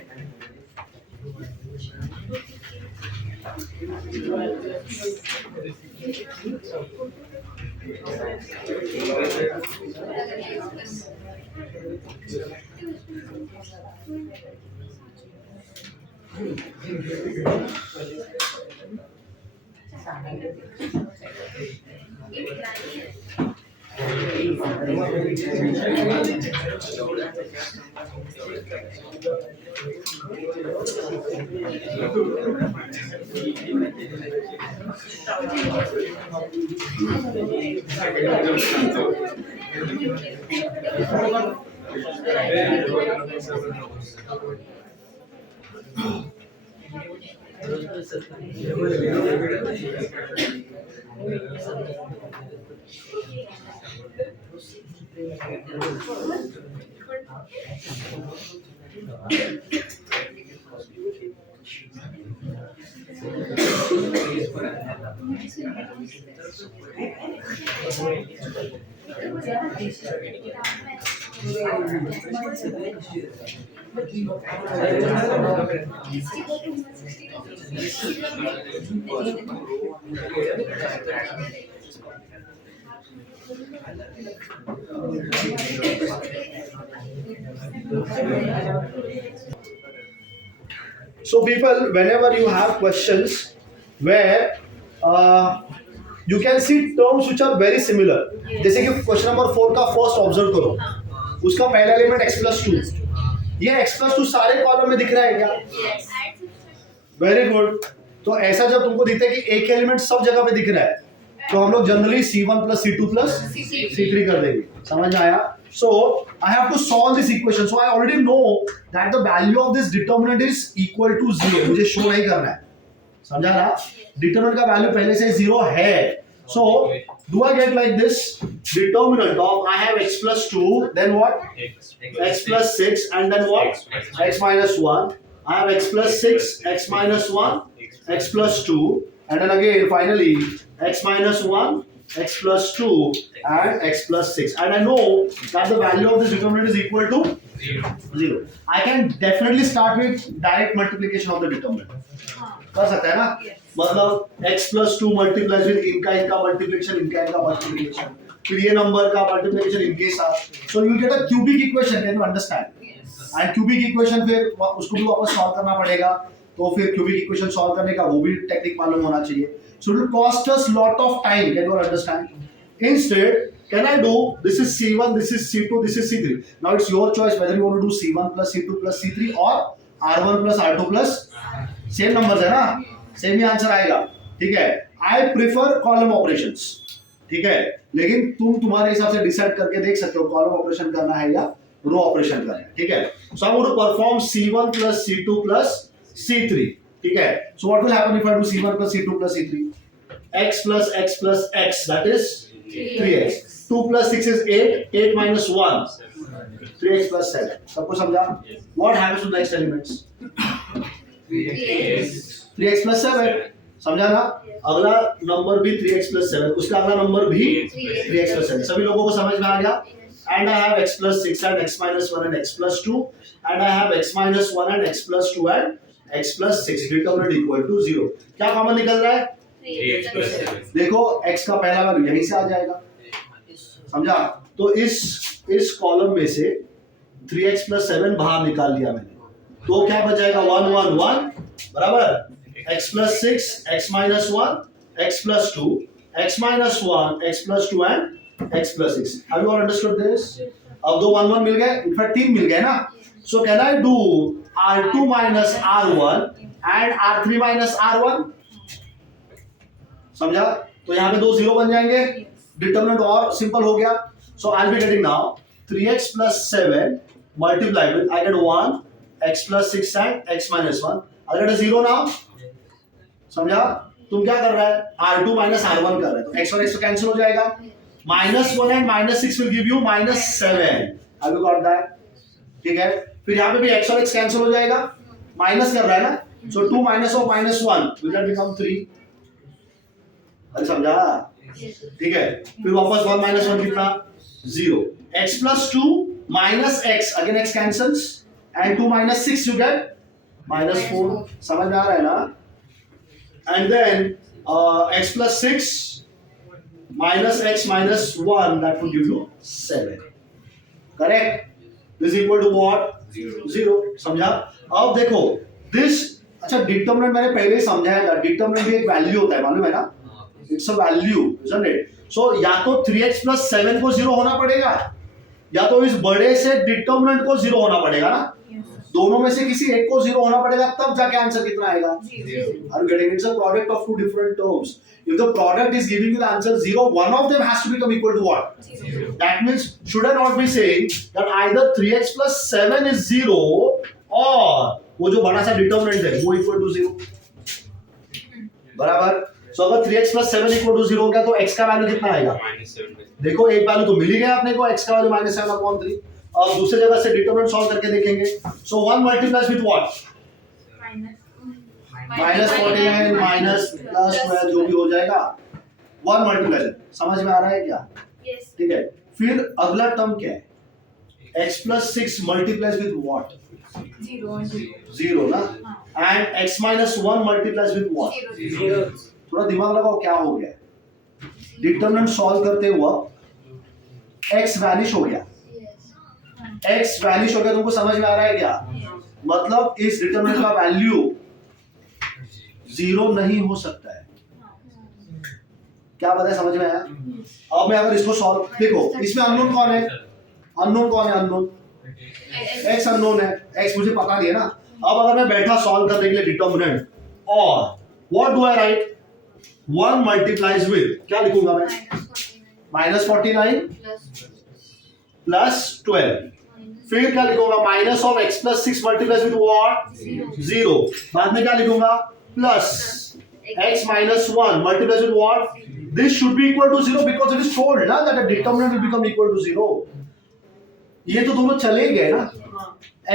So people, whenever you have questions where you can see terms which are very similar, जैसे कि क्वेश्चन नंबर 4 का फर्स्ट ऑब्जर्व करो, उसका पहला एलिमेंट x+2, ये x+2 सारे कॉलम में दिख रहा है क्या? Very good. तो ऐसा जब तुमको दिखता है कि एक एलिमेंट सब जगह पे दिख रहा है, तो हम लोग जनरली C1 + C2 + C3 कर देंगे। समझ में आया? So I have to solve this equation. So I already know that the value of this determinant is equal to 0. मुझे शो नहीं करना है, समझा ना? डिटरमिनेंट का वैल्यू पहले से 0 है। So do I get like this? Determinant of I have x+2, then what? x+6, and then what? x-1. I have x+6, x-1, x+2, and then again finally x-1, x+2, and x+6. And I know that the value of this determinant is equal to 0. I can definitely start with direct multiplication of the determinant. कर सकते हैं ना? मतलब x+2 multiplies with इनका multiplication, इनका multiplication, फिर ये number का मल्टीप्लिकेशन इनके साथ, so you get a cubic equation. Can you understand? And cubic equation फिर उसको भी वापस सॉल्व करना पड़ेगा, तो फिर क्यूबिक इक्वेशन सॉल्व करने का वो भी टेक्निक मालूम होना चाहिए। So it will cost us lot of time. Can you understand? Instead, can I do this is C1, this is C2, this is C3. Now it's your choice whether you want to do C1 + C2 + C3 or R1 + R2 + same numbers है ना, same ही answer आएगा। ठीक है, I prefer column operations. ठीक है, लेकिन तुम तुम्हारे हिसाब से डिसाइड करके देख सकते हो कॉलम ऑपरेशन करना है या रो ऑपरेशन करना है। ठीक है, so I want to perform C1 + C2 + C3। ठीक है, so what will happen if I do C1 + C2 + C3? x + x + x, that is 3x. 2 + 6 is 8, 8 - 1, 3x + 7. सबको समझा? What happens to the next elements? 3x + 7. समझा ना? अगला number भी 3x + 7, उसका अगला नंबर भी 3x + 7। सभी लोगों को समझ में आ गया? And I have x + 6 and x - 1 and x + 2, and I have x - 1 and x + 2 and x + 6. Determinant equal to 0. क्या कॉमन निकल रहा है? 3x + 7. देखो x का पहला वैल्यू यहीं से आ जाएगा, समझा? तो इस कॉलम में से 3x + 7 बाहर निकाल लिया मैंने, तो क्या बच जाएगा? 1 1 1 बराबर x + 6, x - 1, x + 2, x - 1, x + 2 and x + 6. Have you all understood this? अब दो 1 1 मिल गए, इनफैक्ट 3 मिल गए ना। So can I do R2 - R1 and R3 - R1? समझा? तो यहाँ पे दो 0 बन जाएंगे, डिटरमिनेंट और सिंपल हो गया। So I will be getting now 3x + 7 multiply with I get 1, x + 6 and x - 1, I get 0 now. समझा? तुम क्या कर रहा है? R2 - R1 कर रहे हो, तो x और x तो कैंसिल हो जाएगा। -1 and -6 will give you -7. Have you got that? ठीक है, फिर यहाँ पे भी x और x कैंसिल हो जाएगा, माइनस कर रहा है ना, सो 2 - -1 will that become 3? अरे समझा? ठीक है, फिर वापस 1 - 1 कितना? 0. x + 2 - x, again x cancels, and 2 - 6 you get -4. समझ में आ रहा है ना? And then x + 6 - x - 1, that will give you 7. Correct? This is equal to what? 0. समझा? अब देखो this, अच्छा डिटरमिनेंट मैंने पहले ही समझाया था, डिटरमिनेंट भी एक वैल्यू होता है, मालूम है ना? It's a value, isn't it? सो या तो 3x प्लस 7 को 0 होना पड़ेगा, या तो इस बड़े से डिटर्मिनेंट को 0 होना पड़ेगा ना, दोनों में से किसी एक को 0 होना पड़ेगा, तब जाके आंसर कितना आएगा? Are you getting it? It's a product of two different terms. If the product is giving you the answer 0, one of them has to become equal to what? 0. That means, should I not be saying that either 3x plus 7 is 0 or वो जो बड़ा सा determinant है वो equal to 0, बराबर? सो अगर 3x plus 7 equal to 0 हो गया तो x का वैल्यू कितना आएगा? -7. देखो एक वैल्यू तो मिल ही गया अपने को, x का वैल्यू -7/3। अब दूसरी जगह से डिटरमिनेंट सॉल्व करके देखेंगे। सो 1 multiplies with what? -49 minus plus 12 जो भी हो जाएगा 1 मल्टीप्लाई। समझ में आ रहा है क्या? यस ठीक है। फिर अगला टर्म क्या है? x plus 6 multiplies with what? 0 ना। And x minus 1 multiplies with what? 0. थोड़ा दिमाग लगाओ क्या हो गया? डिटरमिनेंट सॉल्व करते हुआ x वैनिश हो गया, x वैनिश हो गया, तुमको समझ में आ रहा है क्या? मतलब इस डिटरमिनेंट का वैल्यू 0 नहीं हो सकता है। क्या पता है? समझ में आया? अब मैं अगर इसको सॉल्व, देखो इसमें अननोन कौन है? अननोन कौन है? अननोन x अननोन है, x मुझे पता नहीं है ना। अब अगर मैं बैठा सॉल्व करने के लिए डिटरमिनेंट, और what do I right? 1 multiplies with, क्या लिखूंगा मैं? -49 प्लस 12। फिर क्या लिखूंगा? Minus of x plus 6 multiplies with what? 0। बाद में क्या लिखूंगा? Plus x minus 1 multiplies with what? This should be equal to 0 because it is told ना that the determinant will become equal to 0. ये तो दोनों चले गए ना,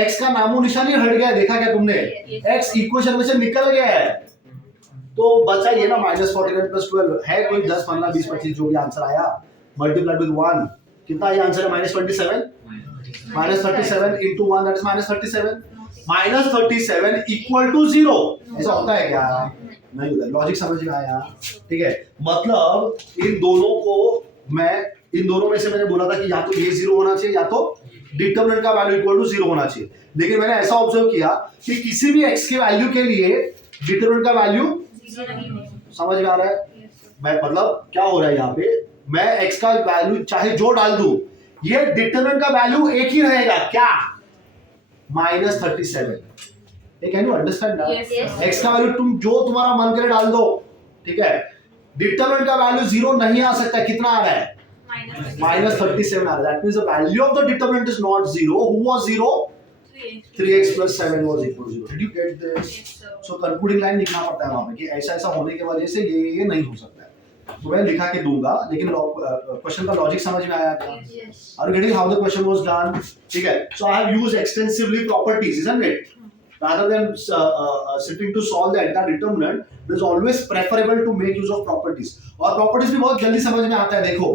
x का नामो निशान ही हट गया, देखा क्या तुमने? x इक्वेशन में से निकल गया है, तो बचा ये ना -49 प्लस 12 है, कोई 10 15 20 25 जो भी आंसर आया मल्टीप्लाइड विद 1, कितना ये आंसर है? -27 -37 into 1 that is -37 -37 equal to 0। ऐसा होता है क्या? नहीं होता। लॉजिक समझ में आया? ठीक है। मतलब इन दोनों को मैं, इन दोनों में से मैंने बोला था कि या तो ये 0 होना चाहिए या तो डिटरमिनेंट का वैल्यू इक्वल टू 0 होना चाहिए, लेकिन मैंने ऐसा ऑब्जर्व किया कि किसी भी x के वैल्यू के लिए डिटरमिनेंट का वैल्यू समझ में आ रहा है? मैं मतलब क्या हो रहा है यहाँ पे, मैं x का वैल्यू चाहे जो डाल दूं, ये डिटरमिनेंट का वैल्यू एक ही रहेगा, क्या? -37। Can you understand that? x का वैल्यू तुम जो तुम्हारा मन करे डाल दो, ठीक है। डिटरमिनेंट का वैल्यू 0 नहीं आ सकता, कितना आ रहा है? -37 आ रहा है। That means the value of the determinant is not 0। Who was 0? 3x plus 7 was equal to 0. Did you get this? So concluding line लिखना पड़ता है वहाँ पे कि ऐसा ऐसा होने की वजह से ये नहीं हो सकता है, तो मैं लिखा के दूंगा, लेकिन क्वेश्चन का लॉजिक समझ में आया क्या? Are you getting how the question was done? ठीक है। So I have used extensively properties, isn't it? Rather than sitting to solve the entire determinant, it is always preferable to make use of properties. और properties भी बहुत जल्दी समझ में आता है। देखो,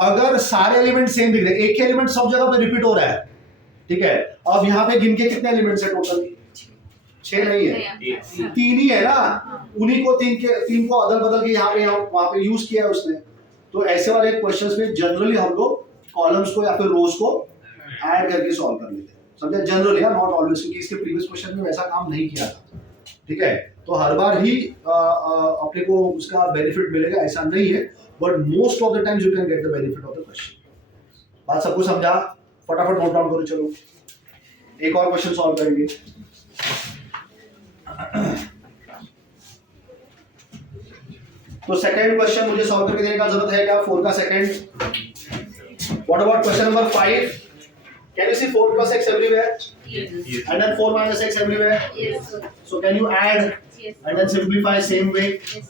अगर सारे एलिमेंट सेम दिख रहे, एक ही एलिमेंट सब जगह पे रिपीट हो रहा है, ठीक है। अब यहाँ पे गिन के कितने एलिमेंट्स है टोटल? 6 नहीं है, 3 ही है ना। उन्हीं को 3 को अदल बदल के यहाँ पे वहाँ पे यूज किया है उसने। तो ऐसे वाले क्वेश्चंस में जनरली हम लोग कॉलम्स को या फिर रोज को ऐड करके सॉल्व कर लेते हैं, समझे? जनरली, नॉट ऑलवेज, क्योंकि इसके प्रीवियस क्वेश्चन में वैसा काम नहीं किया था, ठीक है। तो हर बार ही अपने को उसका बेनिफिट मिलेगा ऐसा नहीं है, but most of the times you can get the benefit of the question. बात सबको समझा? फटाफट नोट डाउन करो। चलो एक और क्वेश्चन सॉल्व करेंगे। तो सेकंड क्वेश्चन मुझे सॉल्व करके देने का जरूरत है क्या? 4 का second. What about question number 5? Can you see 4 plus x everywhere? Yes. And then 4 minus x everywhere? Yes. So can you add Yes. and then simplify same way? Yes.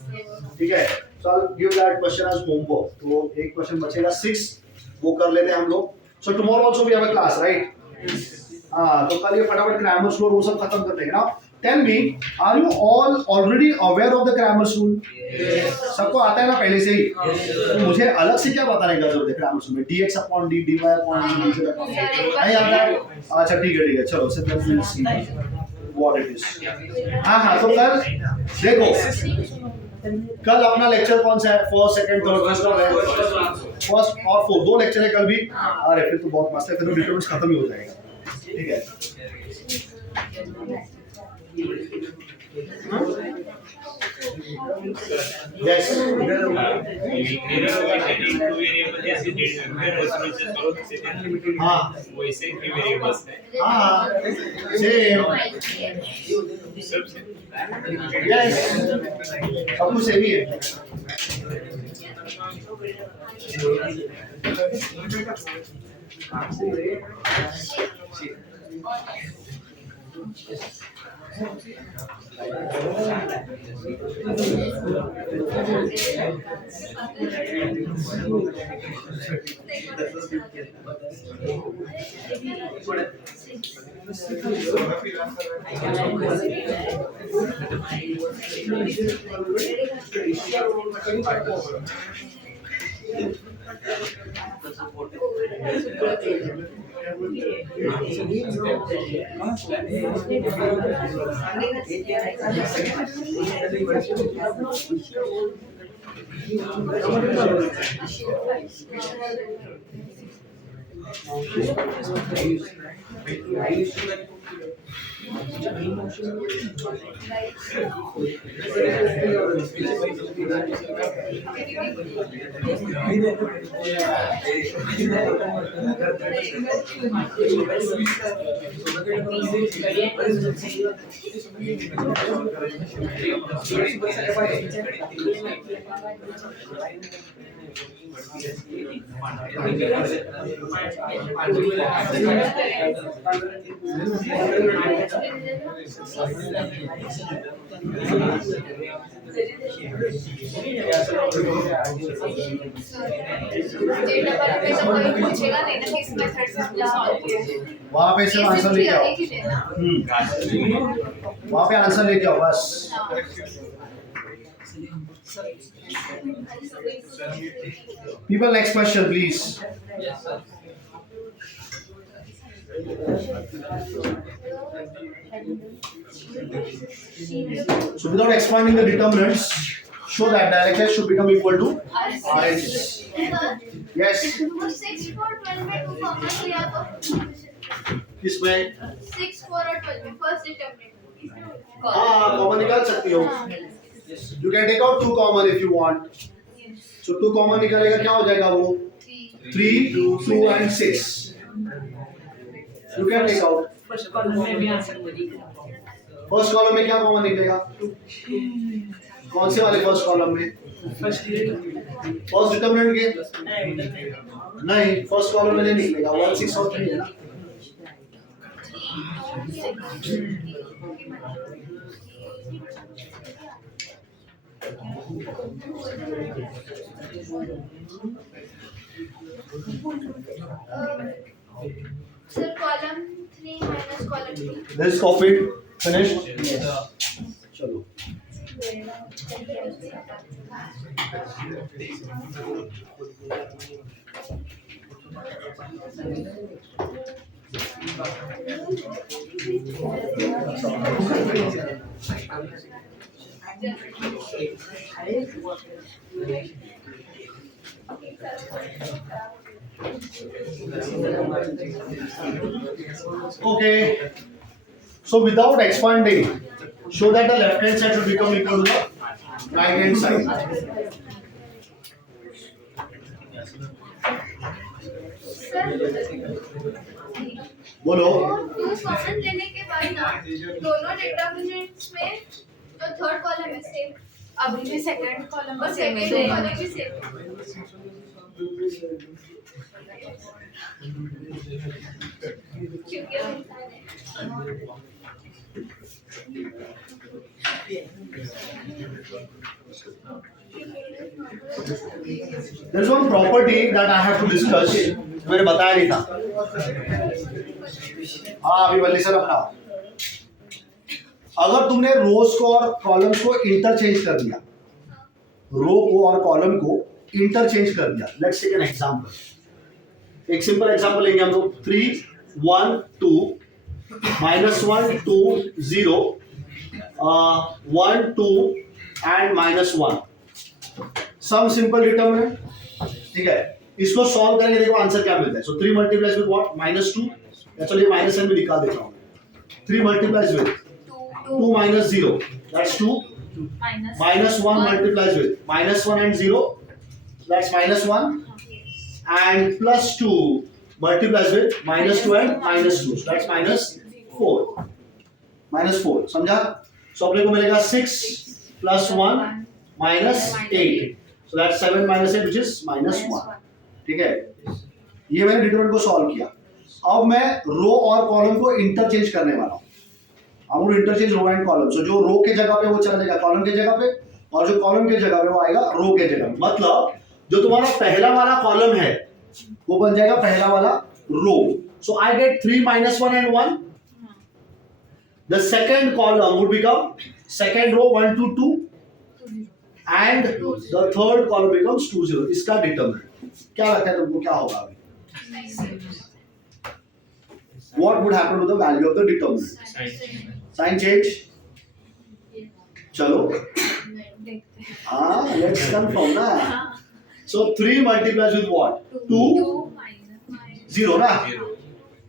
ठीक है। So I'll give that question as homework. तो एक question बचेगा 6, वो कर लेते हैं हम लोग। So tomorrow also we have a class, right? हाँ, तो कल ये फटाफट ग्रामर रूल वो सब खत्म कर देंगे ना। Tell me, are you all already aware of the grammar rule? Yes. सबको आता है ना पहले से ही? Yes. तो मुझे अलग से क्या बताने की जरूरत है ग्रामर रूल में? dx upon d, dy upon d, dz upon d। नहीं आता है? अच्छा ठीक है, चलो से then we'll see what it is। हाँ, तो कल देखो, कल अपना लेक्चर कौन सा है? फर्स्ट, सेकंड, थर्ड, फर्स्ट और फोर्थ, 2 लेक्चर है कल भी। अरे फिर तो बहुत मस्त है, फिर तो डिटेल्स खत्म ही हो जाएगा, ठीक है। Yes. हाँ वैसे ही वेरिएबल्स है हाँ सेम सब से यस सब कुछ सेम ही है डेटा वाले पे तो कोई पूछेगा नहीं ना किस मेथड से हम सॉल्व किए वहाँ पे सिर्फ आंसर लेके आओ ही लेना वहाँ पे आंसर लेके आओ बस people next question please so without expanding the determinants show that direct should become equal to RHS yes 6 4 12 में 2 कॉमन लिया तो किसमें 6 4 और 12 में फर्स्ट डिटरमिनेंट हाँ कॉमन निकाल सकती हो you can take out 2 common if you want so 2 common निकालेगा क्या हो जाएगा वो 3 2 and 6 you can take out first column में भी आंसर वही फर्स्ट कॉलम में क्या कॉमन निकलेगा कौन से वाले फर्स्ट कॉलम में फर्स्ट डिटरमिनेंट के नहीं फर्स्ट कॉलम में नहीं निकलेगा 1 6 और 3 है ना sir column 3 minus column 2 this copied finished चलो Okay. So without expanding, show that the left hand side should become equal to the right hand side. बोलो टू कॉमन लेने के बाद ना दोनों डिटरमिनेंट्स में जो थर्ड कॉलम है सेम अभी भी सेकंड कॉलम और सेकंड कॉलम भी सेम क्योंकि there is one property that I have to discuss. मैंने बताया नहीं था. हाँ अभी बल्ली सर अपना. अगर तुमने रोज को और कॉलम्स को इंटरचेंज कर दिया, रो को और कॉलम को इंटरचेंज कर दिया. Let's take an example. एक सिंपल एग्जांपल लेंगे हम लोग. 3 1 2 -1 2 0 1 2 and -1. Some simple determinant. ठीक है, इसको सॉल्व करेंगे. देखो आंसर क्या मिलता है. सो 3 मल्टीप्लाइज विद व्हाट -2. या चलिए माइनस साइन भी निकाल देता हूं. 3 multiplies with 2 -0 that's 2 minus 1 multiplies with minus 1 and 0, that's minus 1, and plus 2 multiplies with minus 2 and minus 2, so that's minus 4. Minus 4, समझा? So अपने को मिलेगा 6 plus 1 minus 8, so that's 7 minus 8 which is minus 1. ठीक है, ये मैंने डिटरमिनेंट को solve किया. अब मैं रो और कॉलम को इंटरचेंज करने वाला हूँ. I'm going to interchange row and column. So जो रो के जगह पे वो चला जाएगा कॉलम के जगह पे, और जो कॉलम के जगह पे वो आएगा रो के जगह पे. मतलब जो तुम्हारा पहला वाला कॉलम है वो बन जाएगा पहला वाला रो. So I get 3 minus 1 and 1. The second column would become second row 1 to 2, and the third column becomes 2 0. इसका डिटरमिनेंट क्या लगता है तुमको, क्या होगा अभी? What would happen to the value of the determinant? Sign change. चलो, हाँ, let's confirm ना. So 3 multiplies with what? 2, 0 ना?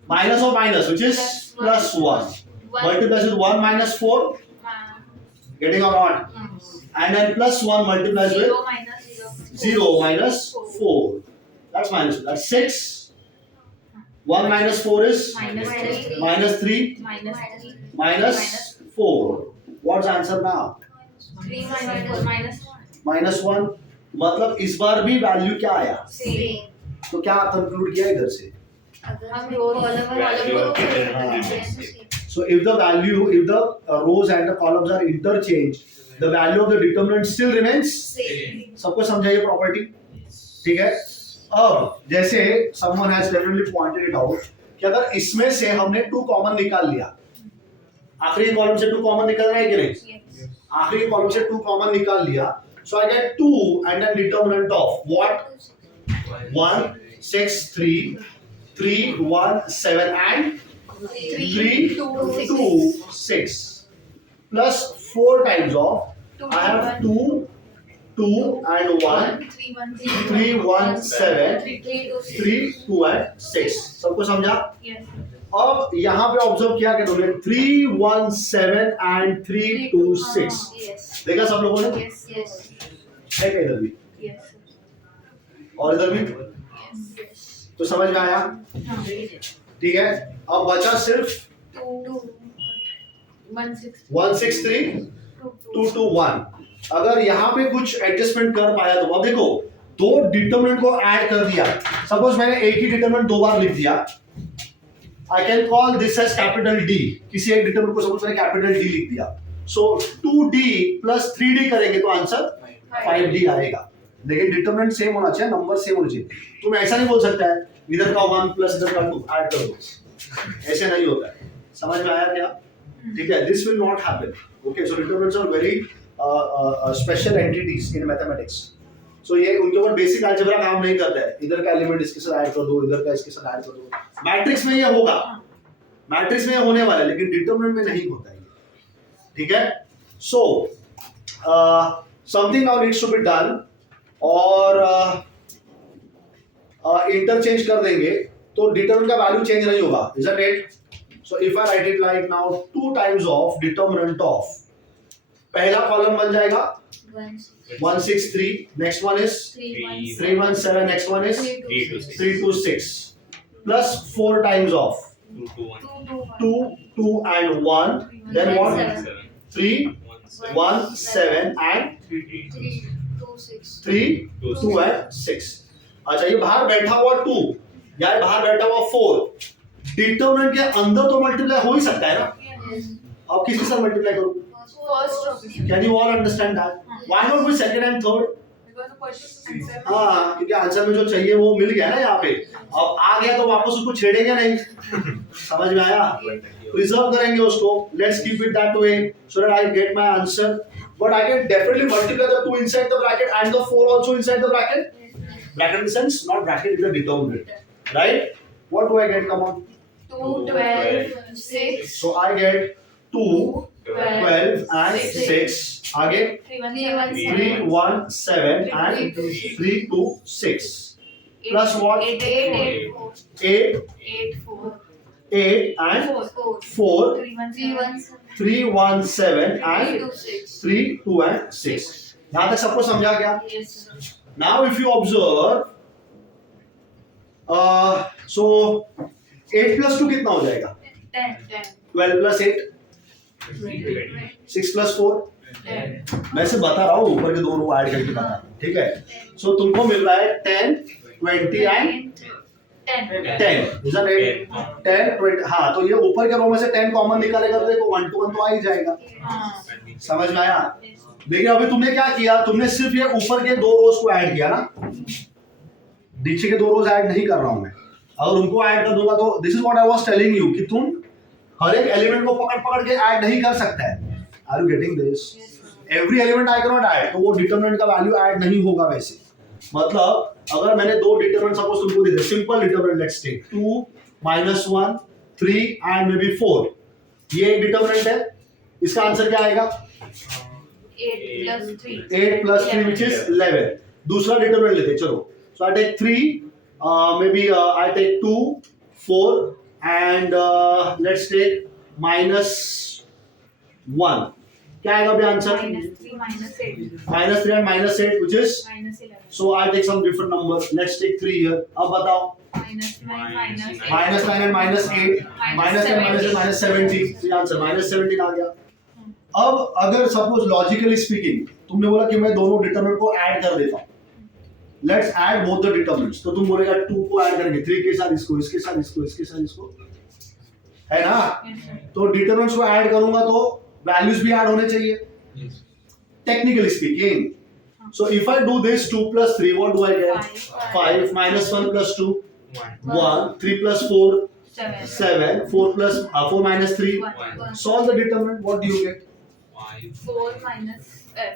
Minus of minus, which is plus 1. Multiplies with 1 minus 4. Getting or not? And then plus 1 multiplies with 0 minus 4. That's minus 2. That's 6. 1 minus 4 is minus 3 minus 4. What's the answer now? Minus 1. मतलब इस बार भी value क्या आया? तो क्या conclude किया इधर से? So if the value, if the rows and the columns are interchanged, the value of the determinant still remains same. सबको समझाइए प्रॉपर्टी, ठीक है? अब जैसे someone has definitely pointed it out कि अगर इसमें से हमने 2 कॉमन निकाल लिया, आखिरी कॉलम से 2 कॉमन निकल रहा है कि नहीं? आखिरी कॉलम से 2 कॉमन निकाल लिया, so I get 2 and then determinant of what? 1 6 3 3 1 7 and 3 2 6 plus 4 times of I have 2 2 and 1 3 1 7 3 2 and 6. सबको समझा? अब यहाँ पे ऑब्जर्व किया कि तुमने 3 1 7 and 3 2 6 देखा सब लोगों ने? है क्या इधर भी? और इधर भी? तो समझ में आया? ठीक है, अब बचा सिर्फ 163 221. अगर यहाँ पे कुछ एडजस्टमेंट कर पाया तो अब देखो, 2 डिटरमिनेंट को ऐड कर दिया. सपोज मैंने एक ही डिटरमिनेंट 2 बार लिख दिया, I can call this as capital D. किसी एक डिटरमिनेंट को सपोज मैंने कैपिटल डी लिख दिया, सो 2d प्लस 3d करेंगे तो आंसर 5d आएगा. लेकिन डिटरमिनेंट सेम होना चाहिए, नंबर सेम होना चाहिए. तुम ऐसा नहीं बोल सकता है इधर का 1 प्लस इधर का 2 ऐड कर दो, ऐसे नहीं होता है. समझ में आया क्या? ठीक है, this will not happen. Okay, so determinants are very special entities in mathematics. So ये उनके ऊपर बेसिक अलजेब्रा काम नहीं करता है. इधर का एलिमेंट इसके साथ ऐड कर दो, इधर का इसके साथ ऐड कर दो. मैट्रिक्स में ये होगा, मैट्रिक्स में होने वाला है, लेकिन डिटरमिनेंट में नहीं होता है. ठीक है, so something now needs to be done, और इंटरचेंज कर देंगे तो डिटरमिनेंट का वैल्यू चेंज नहीं होगा. Is it? So if I write it like now 2 times of determinant of, पहला कॉलम बन जाएगा 163, next one is 317, next one is 326 plus 4 times of 2 2 and 1, then what? 3 1 7 and 3 2 and 6. अच्छा, ये बाहर बैठा हुआ 2 या बाहर बैठा हुआ 4 डिटरमिनेंट के अंदर तो मल्टीप्लाई हो ही सकता है ना. अब किसके साथ मल्टीप्लाई करूं? Can you all understand that? Why not with second and third? हाँ, क्योंकि आंसर में जो चाहिए वो मिल गया ना यहाँ पे. अब आ गया तो वापस उसको छेड़ेंगे नहीं. समझ में आया? प्रिजर्व करेंगे उसको. Let's keep it that way so that I get my answer. But I can definitely multiply the 2 inside the bracket and the 4 also inside the bracket. Bracket in the sense, not bracket with the determinant, right? What do I get? Come on. 2 12 6. So I get 2 12 and 6. आगे 3 1 7 and 3 2 6 plus what? 8 8 4. 8 and Four. 4, 317. 3, 1, 7 and 3, 2 and 6. यहाँ तक सबको समझा क्या? Yes, sir. Now if you observe, so 8 plus 2 कितना हो जाएगा? 10. 12 plus 8, 6 plus 4. 10. मैं से बता रहा हूँ, ऊपर के दो रो ऐड करके बता रहा हूँ, ठीक है? सो तुमको मिल रहा है 10, 20 and 10, isn't it? 10, 20, हाँ, तो ये ऊपर के रो में से 10 कॉमन निकालेगा तो देखो 1 to 1 तो आ ही जाएगा। हाँ. समझ में आया? देखिए अभी तुमने क्या किया, तुमने सिर्फ ये ऊपर के दो रोज को ऐड किया ना, नीचे के दो रोज ऐड नहीं कर रहा हूं मैं। अगर उनको ऐड कर दूंगा तो this is what I was telling you कि तुम हर एक एलिमेंट को पकड़ पकड़ के ऐड नहीं कर सकता है। Are you getting this? Every element I can not add, तो वो डिटरमिनेंट का वैल्यू ऐड नहीं होगा वैसे। मतलब अगर मैंने दो डिटरमिनेंट सपोज तुमको दे दे, simple determinant let's take 2, -1, 3 and maybe 4, ये एक डिटरमिनेंट है, इसका आंसर क्या आएगा? 8 plus 3. 8 plus 3 which is 11. दूसरा डिटरमिनेंट लेते हैं, चलो। So I take 3, maybe I take 2, 4 and let's take -1. क्या आएगा भी answer? -3 -8. -3 and -8 which is, -11. so I'll take some different number. Let's take 3 here. अब बताओ। -9 -8. -9 and -8, -10 -17. तो आंसर -17 आ गया। अब अगर सपोज लॉजिकली स्पीकिंग तुमने बोला कि मैं दोनों डिटरमिनेंट को ऐड कर देता हूं, let's add both the determinants, तो तुम बोलेगा 2 को ऐड करेंगे 3 के साथ इसको, इसके साथ इसको, इसके साथ इसको, है ना? Yes, sir. तो डिटरमिनेंट्स को ऐड करूंगा तो वैल्यूज भी ऐड होने चाहिए, technically speaking. So if I do this 2 plus 3 what do I get? 5 -1 plus 2 1, 3 plus 4 7, 4 plus 4 minus 3, 1. solve the determinant, what do you get? 4 minus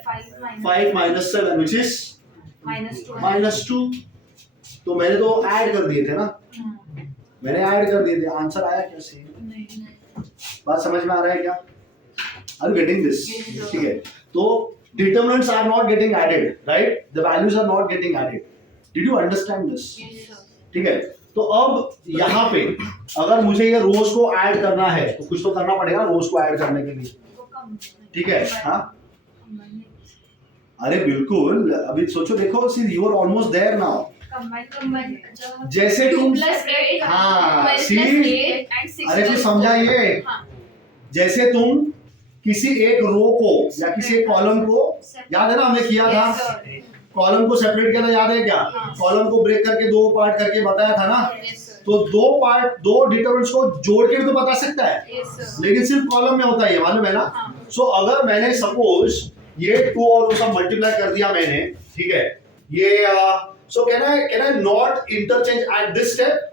5 minus 5 minus 7 which is -2. -2। तो मैंने तो add कर दिए थे ना, मैंने ऐड कर दिए थे, आंसर आया क्या? सेम। नहीं. बात समझ में आ रहा है क्या? Are you getting this? Yes, sir. ठीक है, तो determinants are not getting added, right? The values are not getting added. Did you understand this? Yes, sir. ठीक है, तो अब यहाँ पे अगर मुझे ये रोज को ऐड करना है तो कुछ तो करना पड़ेगा रोज को ऐड करने के लिए, वो कम. ठीक है? हाँ, Combine. अरे बिल्कुल, अभी सोचो, देखो see you are almost there now. Combine. जैसे 2 तुम, plus 8. हाँ, 12 see? plus 8 and 6 अरे plus फिर समझाइए, हाँ. जैसे तुम किसी एक रो को या किसी एक कॉलम को, याद है ना हमने किया था, Yes, sir. कॉलम को सेपरेट किया था, याद है क्या? हाँ. कॉलम को ब्रेक करके दो पार्ट करके बताया था ना, Yes, sir. तो दो डिटरमिनेंट्स को जोड़ के भी तो बता सकता है, Yes, sir. लेकिन सिर्फ कॉलम में होता है, मालूम है ना? हाँ. सो अगर मैंने सपोज ये 2 और वो सब मल्टीप्लाई कर दिया मैंने, ठीक है, ये so can I not interchange at this step?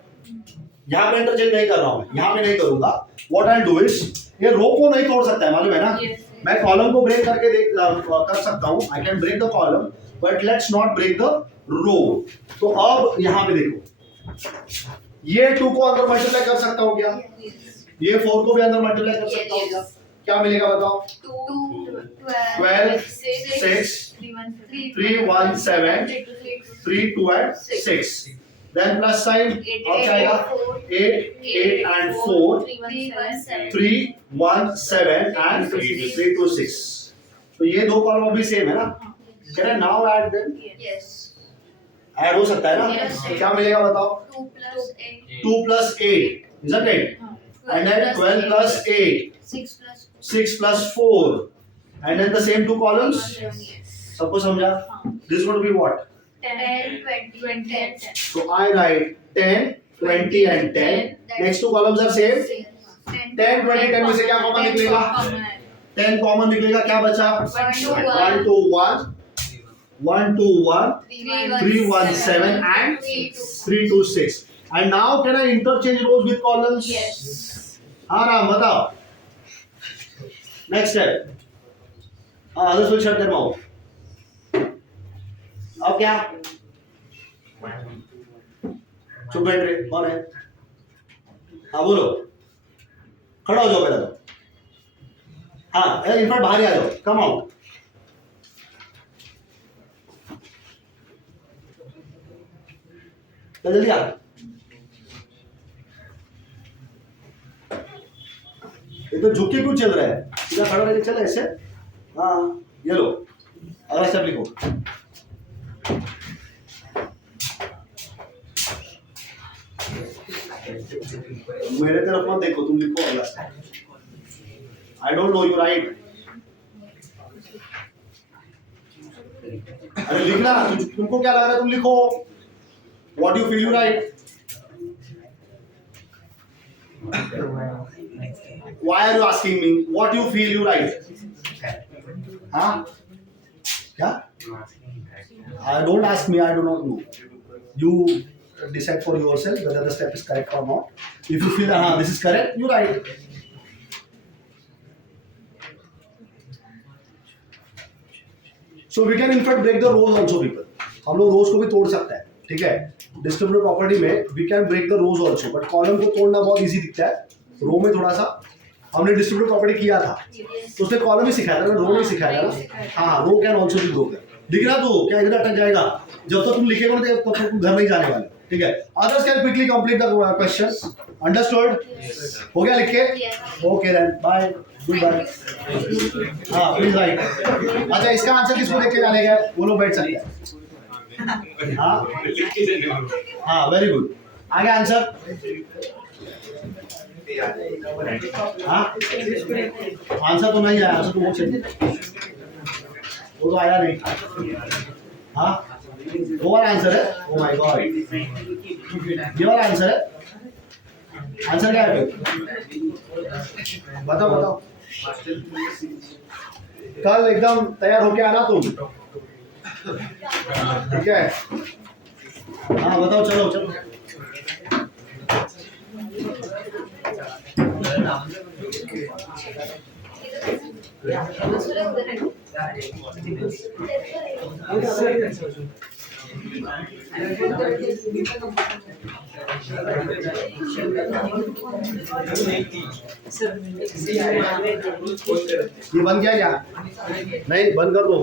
यहाँ पे इंटरचेंज नहीं कर रहा हूँ, यहाँ पे नहीं करूंगा। व्हाट आई डू इज, ये रो को नहीं तोड़ सकता है, मालूम है ना? Yes, sir. मैं कॉलम को ब्रेक करके कर सकता हूँ, I can break the column but let's not break the row. तो अब यहाँ पे देखो, ये 2 को अंदर मल्टीप्लाई कर सकता हूँ क्या? Yes. ये 4 को भी अंदर मल्टीप्लाई कर सकता हूँ क्या? क्या मिलेगा बताओ? 2 12, 6 6, 3 1 7 3, 2 and 6, then plus sign, और क्या आएगा? 8 and 4, 3 1 7 and 3 2 6। तो ये दो कॉलम अभी सेम है ना? Can I now add them? Yes. Add हो सकता है ना? Yes. तो क्या मिलेगा बताओ? 2 plus 8. 2 plus 8, isn't it? And then 12 plus 8, 6 plus 6 plus 4, and then the same two columns. सबको समझा? This would be what? 10 20 10. So I write 10, 20 and 10. Next two columns are same. 10, 20, 10 में से क्या कॉमन निकलेगा? 10 कॉमन निकलेगा, क्या बचा? 1 2 1, 1 2 1, 3 1 7 and 3 2 6. And now can I interchange rows with columns? Yes. हाँ राम बताओ। Next step. Others will shut their mouth. अब क्या? चुप बैठ रहे, कौन है? हाँ बोलो, खड़ा हो जाओ पहले तो। हाँ, इनफैक्ट बाहर ही आ जाओ, कम आउट। जल्दी आ। तो झुक के क्यों चल रहा है? सीधा खड़ा रहकर चल ऐसे। हाँ ये लो, अगला स्टेप लिखो। मेरे तरफ मत देखो, तुम लिखो अगला step. I don't know, you right. अरे लिखना, तुमको क्या लग रहा है, तुम लिखो। What you feel, you right. Why are you asking me? What you feel, you write. हाँ? क्या? Don't ask me. I do not know. You decide for yourself whether the step is correct or not. If you feel this is correct, you write. So we can in fact break the rows also, people. हम लोग रोज को भी तोड़ सकते हैं, ठीक है। Distributive property में we can break the rows also, but column को तोड़ना बहुत इजी दिखता है। रो में थोड़ा सा हमने डिस्ट्रीब्यूटिव प्रॉपर्टी किया था, तो उसने कॉलम ही सिखाया था ना, रो नहीं सिखाया था। हाँ, row can also be broken. दिख रहा तो क्या इधर अटक जाएगा? जब तक तुम लिखेगा ना तब तक तुम घर नहीं जाने वाले, ठीक है। Others can quickly complete the questions. Understood? हो गया लिख के? Okay then, bye, good bye. हाँ प्लीज राइट। अच्छा, इसका आंसर किसको देख के जाने का? वो लोग बैठ सकते हैं। हाँ वेरी गुड। आगे आंसर। हाँ आंसर तो नहीं आया, आंसर तो वो चाहिए, वो तो आया नहीं। हाँ वो वाला आंसर है। ओ माय गॉड, ये वाला आंसर है। आंसर क्या है? बताओ बताओ। कल एकदम तैयार होके आना तुम, ठीक है। हाँ बताओ, चलो चलो। ये बंद किया क्या? नहीं, बंद कर दो।